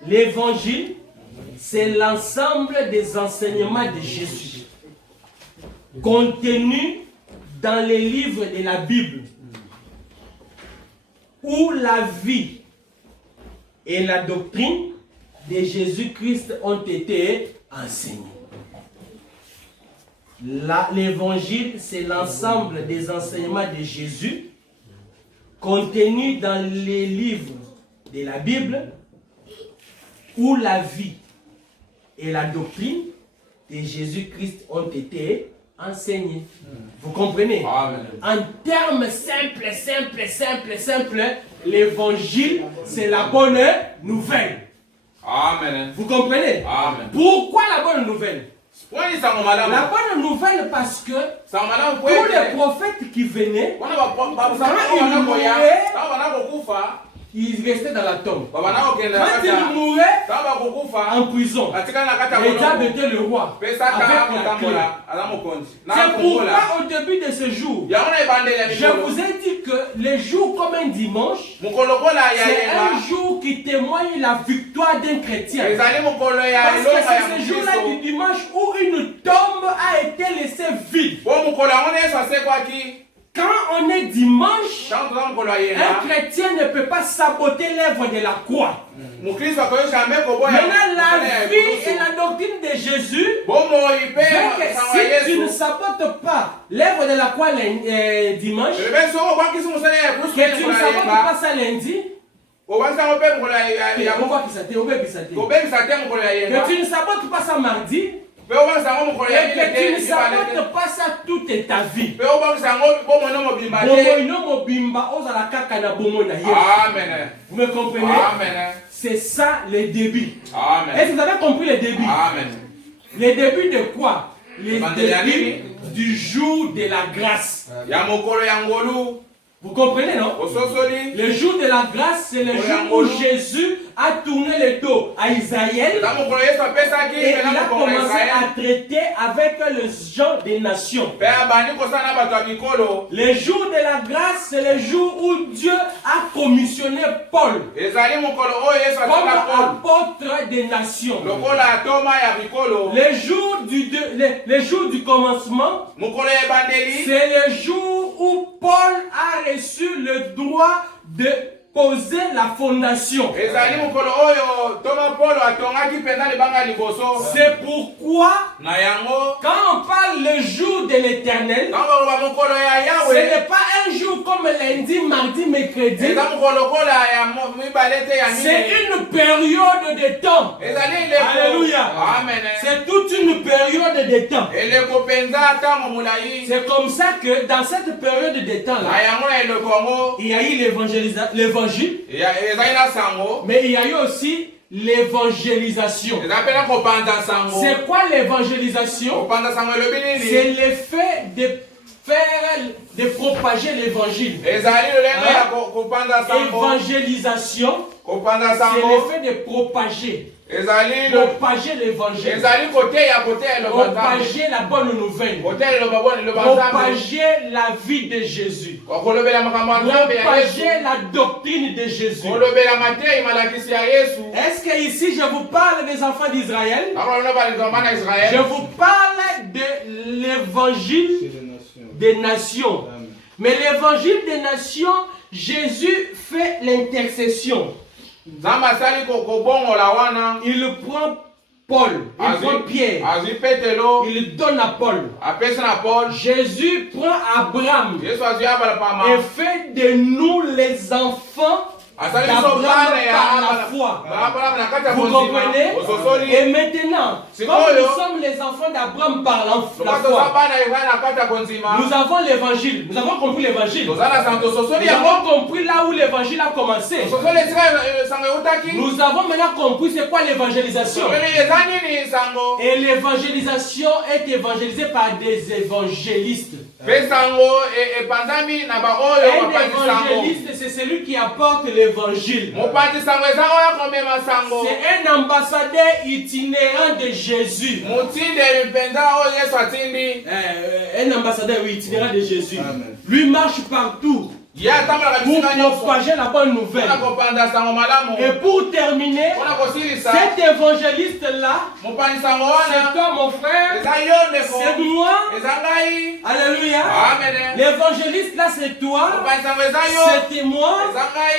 L'évangile, c'est l'ensemble des enseignements de Jésus contenus dans les livres de la Bible où la vie et la doctrine de Jésus-Christ ont été enseignées. L'évangile, c'est l'ensemble des enseignements de Jésus contenus dans les livres de la Bible où la vie et la doctrine de Jésus-Christ ont été enseignées. Vous comprenez? Amen. En termes simples, l'évangile, c'est la bonne nouvelle. Amen. Vous comprenez? Amen. Pourquoi la bonne nouvelle? La bonne nouvelle parce que tous les prophètes qui venaient, ils restaient dans la tombe. Quand ils mouraient en prison, le diable était le roi. C'est pourquoi au début de ce jour, je vous ai dit que les jours comme un dimanche, c'est un jour qui témoigne la victoire d'un chrétien. Parce que c'est ce jour-là du dimanche où une tombe a été laissée vide. Quand on est dimanche, un chrétien ne peut pas saboter l'œuvre de la croix. Maintenant, la vie et la doctrine de Jésus fait que si tu ne sabotes pas l'œuvre de la croix dimanche, que tu ne sabotes pas ça lundi, que tu ne sabotes pas ça mardi, et que tu ne sabotes pas ça toute ta vie. Amen. Vous me comprenez? Amen. C'est ça le début. Amen. Est-ce que vous avez compris le début? Amen. Le début de quoi? Le début du jour de la grâce. Vous comprenez, non? Le jour de la grâce, c'est le jour où Jésus a tourné le dos à Israël et il a commencé à traiter avec les gens des nations. Le jour de la grâce, c'est le jour où Dieu a commissionné Paul comme apôtre des nations. Le jour du commencement, c'est le jour où Paul a reçu le droit de poser la fondation. C'est pourquoi quand on parle le jour de l'éternel, ce n'est pas un jour comme lundi, mardi, mercredi. C'est une période de temps. Alléluia. C'est toute une période de temps. C'est comme ça que dans cette période de temps-là, il y a eu l'évangile, mais il y a eu aussi l'évangélisation. C'est quoi l'évangélisation? C'est l'effet de propager l'évangile. Évangélisation, c'est l'effet de propager. Propager l'évangile. Propager la bonne nouvelle. Propager la vie de Jésus. Propager la doctrine de Jésus. Est-ce que ici je vous parle des enfants d'Israël? Je vous parle de l'évangile des nations. Mais l'évangile des nations, Jésus fait l'intercession. Il prend Paul, il prend Pierre, il donne à Paul. Jésus prend Abraham et fait de nous les enfants d'Abraham par la foi. Vous comprenez? Et maintenant, comme nous sommes les enfants d'Abraham par la foi, nous avons l'évangile. Nous avons compris l'évangile. Nous avons compris là où l'évangile a commencé. Nous avons maintenant compris c'est quoi l'évangélisation. Et l'évangélisation est évangélisée par des évangélistes. Un évangéliste, c'est celui qui apporte l'évangile. C'est un ambassadeur itinérant de Jésus. Un ambassadeur itinérant de Jésus. Lui marche partout pour propager la bonne nouvelle. Et pour terminer, cet évangéliste-là, c'est toi mon frère, c'est moi. Alléluia. L'évangéliste là c'est toi, c'était moi,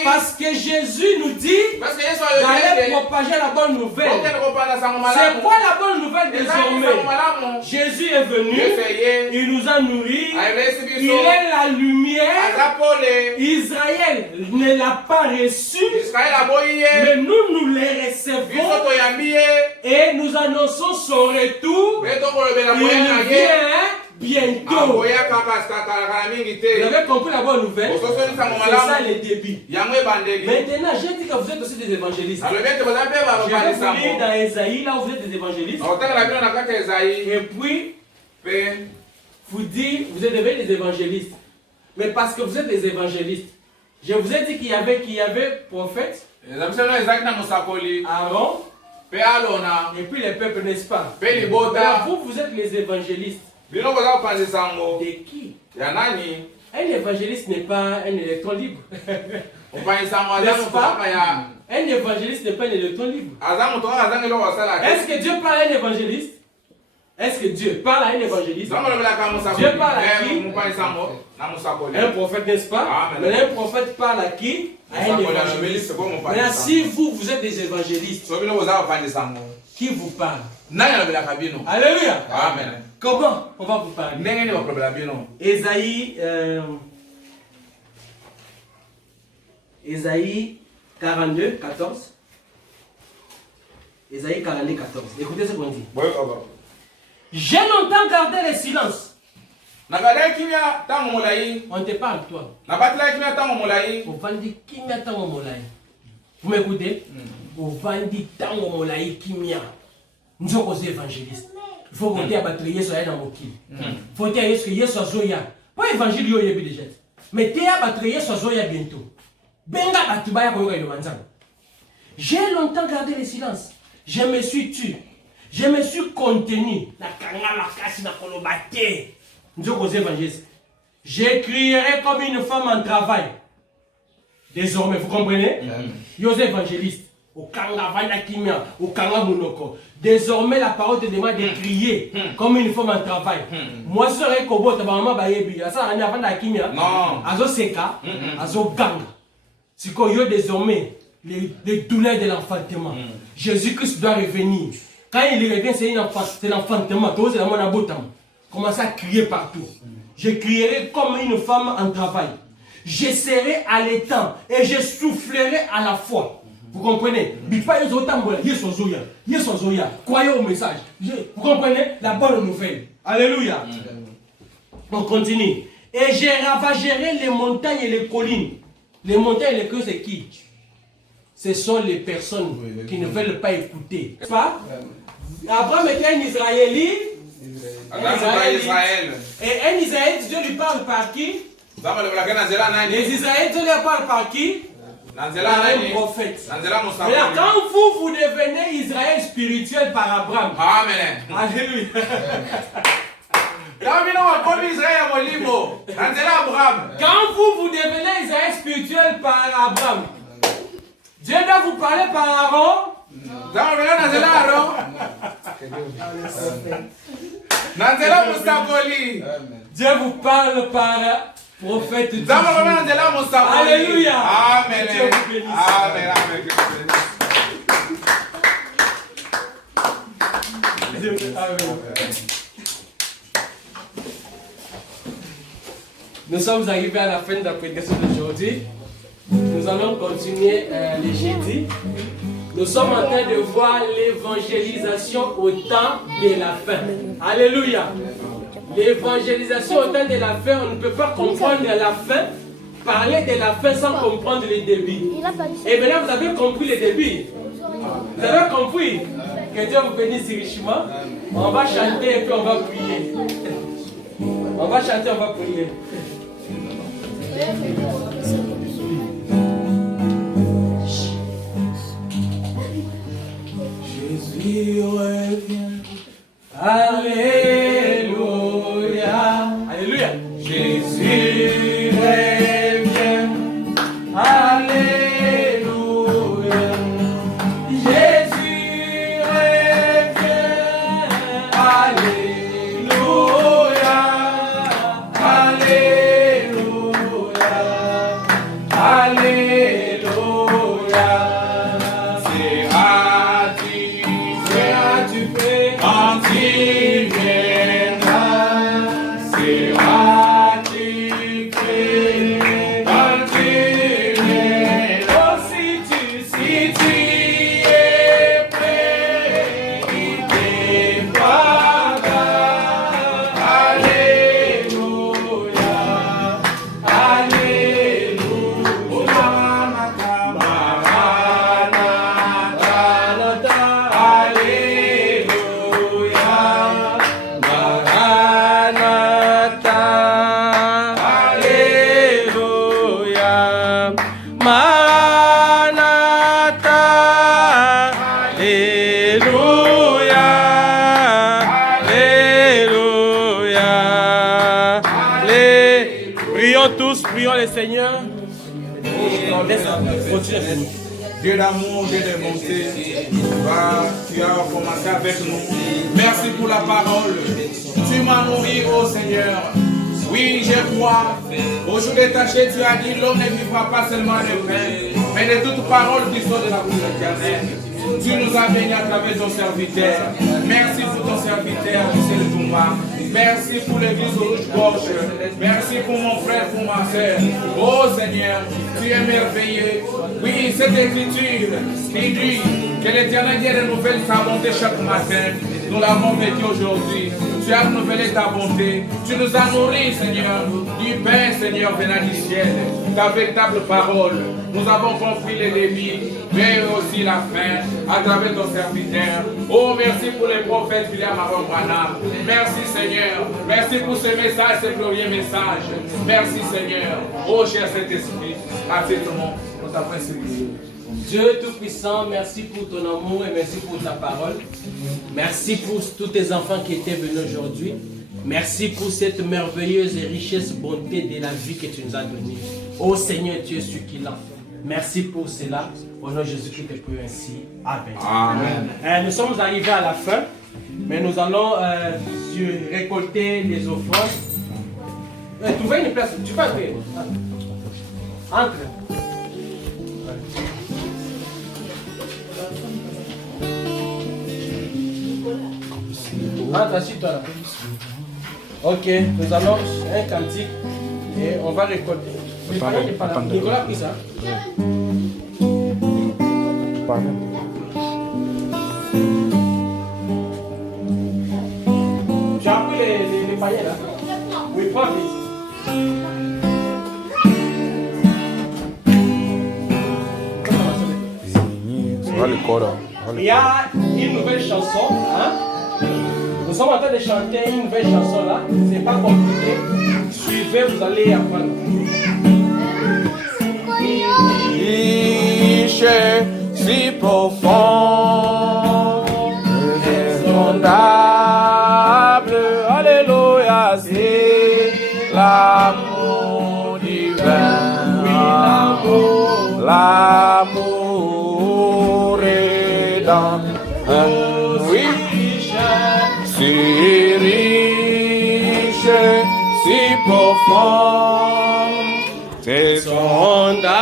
parce que Jésus nous dit d'aller propager la bonne nouvelle. C'est quoi la bonne nouvelle désormais? Jésus est venu, il nous a nourris, il est la lumière. Israël ne l'a pas reçu, mais nous les recevons et nous annonçons son retour. Il vient bientôt. Vous avez compris la bonne nouvelle? C'est ça les débits. Maintenant, j'ai dit que vous êtes aussi des évangélistes. Je vais vous lire dans Esaïe, là où vous êtes des évangélistes. Et puis, vous dites, vous êtes devenus des évangélistes. Mais parce que vous êtes des évangélistes, je vous ai dit qu'il y avait prophète, Aaron, et puis les peuples, n'est-ce pas? Vous êtes les évangélistes. De qui? Un évangéliste n'est pas un électron libre. N'est-ce pas? Un évangéliste n'est pas un électron libre. Est-ce que Dieu parle à un évangéliste? Est-ce que Dieu parle à un évangéliste? Dieu parle à qui? Un prophète, n'est-ce pas? Mais un prophète parle à qui? À un évangéliste. Maintenant, si vous êtes des évangélistes, qui vous parle? Alléluia. Amen. Comment on va vous parler? Ésaïe 42, 14. Ésaïe 42, 14. Écoutez ce qu'on dit. J'ai longtemps gardé le silence. On te parle, toi. Vous m'écoutez? Nous sommes évangélistes. Il faut monter à battre Yesu dans mon kil. Il faut dire que Yesu a zoya. Pas évangile yo yebi déjà. Mais tu as battu Yesu a zoya bientôt. Benga batubaya ko yo manzang. J'ai longtemps gardé le silence. Je me suis tué. Je me suis contenu. Na kanga la kasi na kolobate. Nous sommes évangélistes. Je crierai comme une femme en travail. Désormais, vous comprenez? Yo évangélistes. Au kanga vana kimia, au kanga monoko. Désormais, la parole te demande de crier comme une femme en travail. Moi, je serais kobo, ta maman bayebi. Ça, on a vana kimia. Non. Azo seka, azo ganga. C'est qu'on y a désormais les douleurs de l'enfantement. Jésus-Christ doit revenir. Quand il revient, c'est l'enfantement. Tout c'est la mona botam. Commencez à crier partout. Je crierai comme une femme en travail. Je serai allaitant et je soufflerai à la fois. Vous comprenez? Croyez au message. Vous comprenez? La bonne nouvelle. Alléluia. On continue. Et je ravagerai les montagnes et les collines. Les montagnes et les collines, c'est qui? Ce sont les personnes qui ne veulent pas écouter. Pas? Abraham était un Israélite. Et un Israélite, Dieu lui parle par qui? Les Israélites, Dieu leur parle par qui? Un prophète. Quand vous devenez Israël spirituel par Abraham. Amen. Alléluia. Quand vous devenez Israël spirituel par Abraham, Dieu doit vous parler par Aaron. Dieu vous parle par prophète. Alléluia. Amen. Amen. Nous sommes arrivés à la fin de la prédication d'aujourd'hui. Nous allons continuer les jeudis. Nous sommes en train de voir l'évangélisation au temps de la fin. Alléluia. L'évangélisation au temps de la fin, on ne peut pas comprendre la fin, parler de la fin sans comprendre le début. Et maintenant, vous avez compris le début. Vous avez compris? Que Dieu vous bénisse richement. On va chanter et puis on va prier. On va chanter, on va prier. Jésus revient. Alléluia. Alléluia. Jésus revient. tous prions le Seigneur. Dieu d'amour, Dieu de bonté, tu as commencé avec nous. Merci pour la parole. Tu m'as nourri, ô Seigneur. Oui, je crois. Au jour de tâcher, tu as dit l'homme ne vivra pas seulement de pain, mais de toutes paroles qui sont de la bouche éternelle. Tu nous as bénis à travers ton serviteur. Merci pour ton serviteur, Michel Touma. Merci pour l'église rouge-gauche. Merci pour mon frère, pour ma soeur. Oh Seigneur, tu es merveilleux. Oui, cette écriture qui dit que l'Éternel vient renouveler sa bonté chaque matin. Nous l'avons vécu aujourd'hui. Tu as renouvelé ta bonté. Tu nous as nourris, Seigneur, du pain, Seigneur, venant du ciel. Ta véritable parole. Nous avons compris les débits, mais aussi la fin, à travers ton serviteur. Oh, merci pour les prophètes, William Aaron Branham. Merci, Seigneur. Merci pour ce message, ce glorieux message. Merci, Seigneur. Oh, cher Saint-Esprit, à cet moment, nous t'avons supplié. Dieu Tout-Puissant, merci pour ton amour et merci pour ta parole. Merci pour tous tes enfants qui étaient venus aujourd'hui. Merci pour cette merveilleuse et richesse bonté de la vie que tu nous as donnée. Oh Seigneur, tu es celui qui l'a. Merci pour cela. Au nom de Jésus-Christ, je prie ainsi. Amen. Amen. Nous sommes arrivés à la fin, mais nous allons récolter les offrandes. Trouvez une place. Tu peux entrer. Entre. Entre, assis-toi là. Ok, nous allons un cantique et on va récolter. Nicolas a pris ça. Pardon. Tu as pris les paillettes là? Oui, prends vite. Il y a une nouvelle chanson. Hein? Nous sommes en train de chanter une nouvelle chanson là. C'est pas compliqué. Suivez, vous allez apprendre. Riche, si profond, insondable, alléluia, c'est l'amour divin, l'amour est dans oui, si riche, si profond, c'est sondable.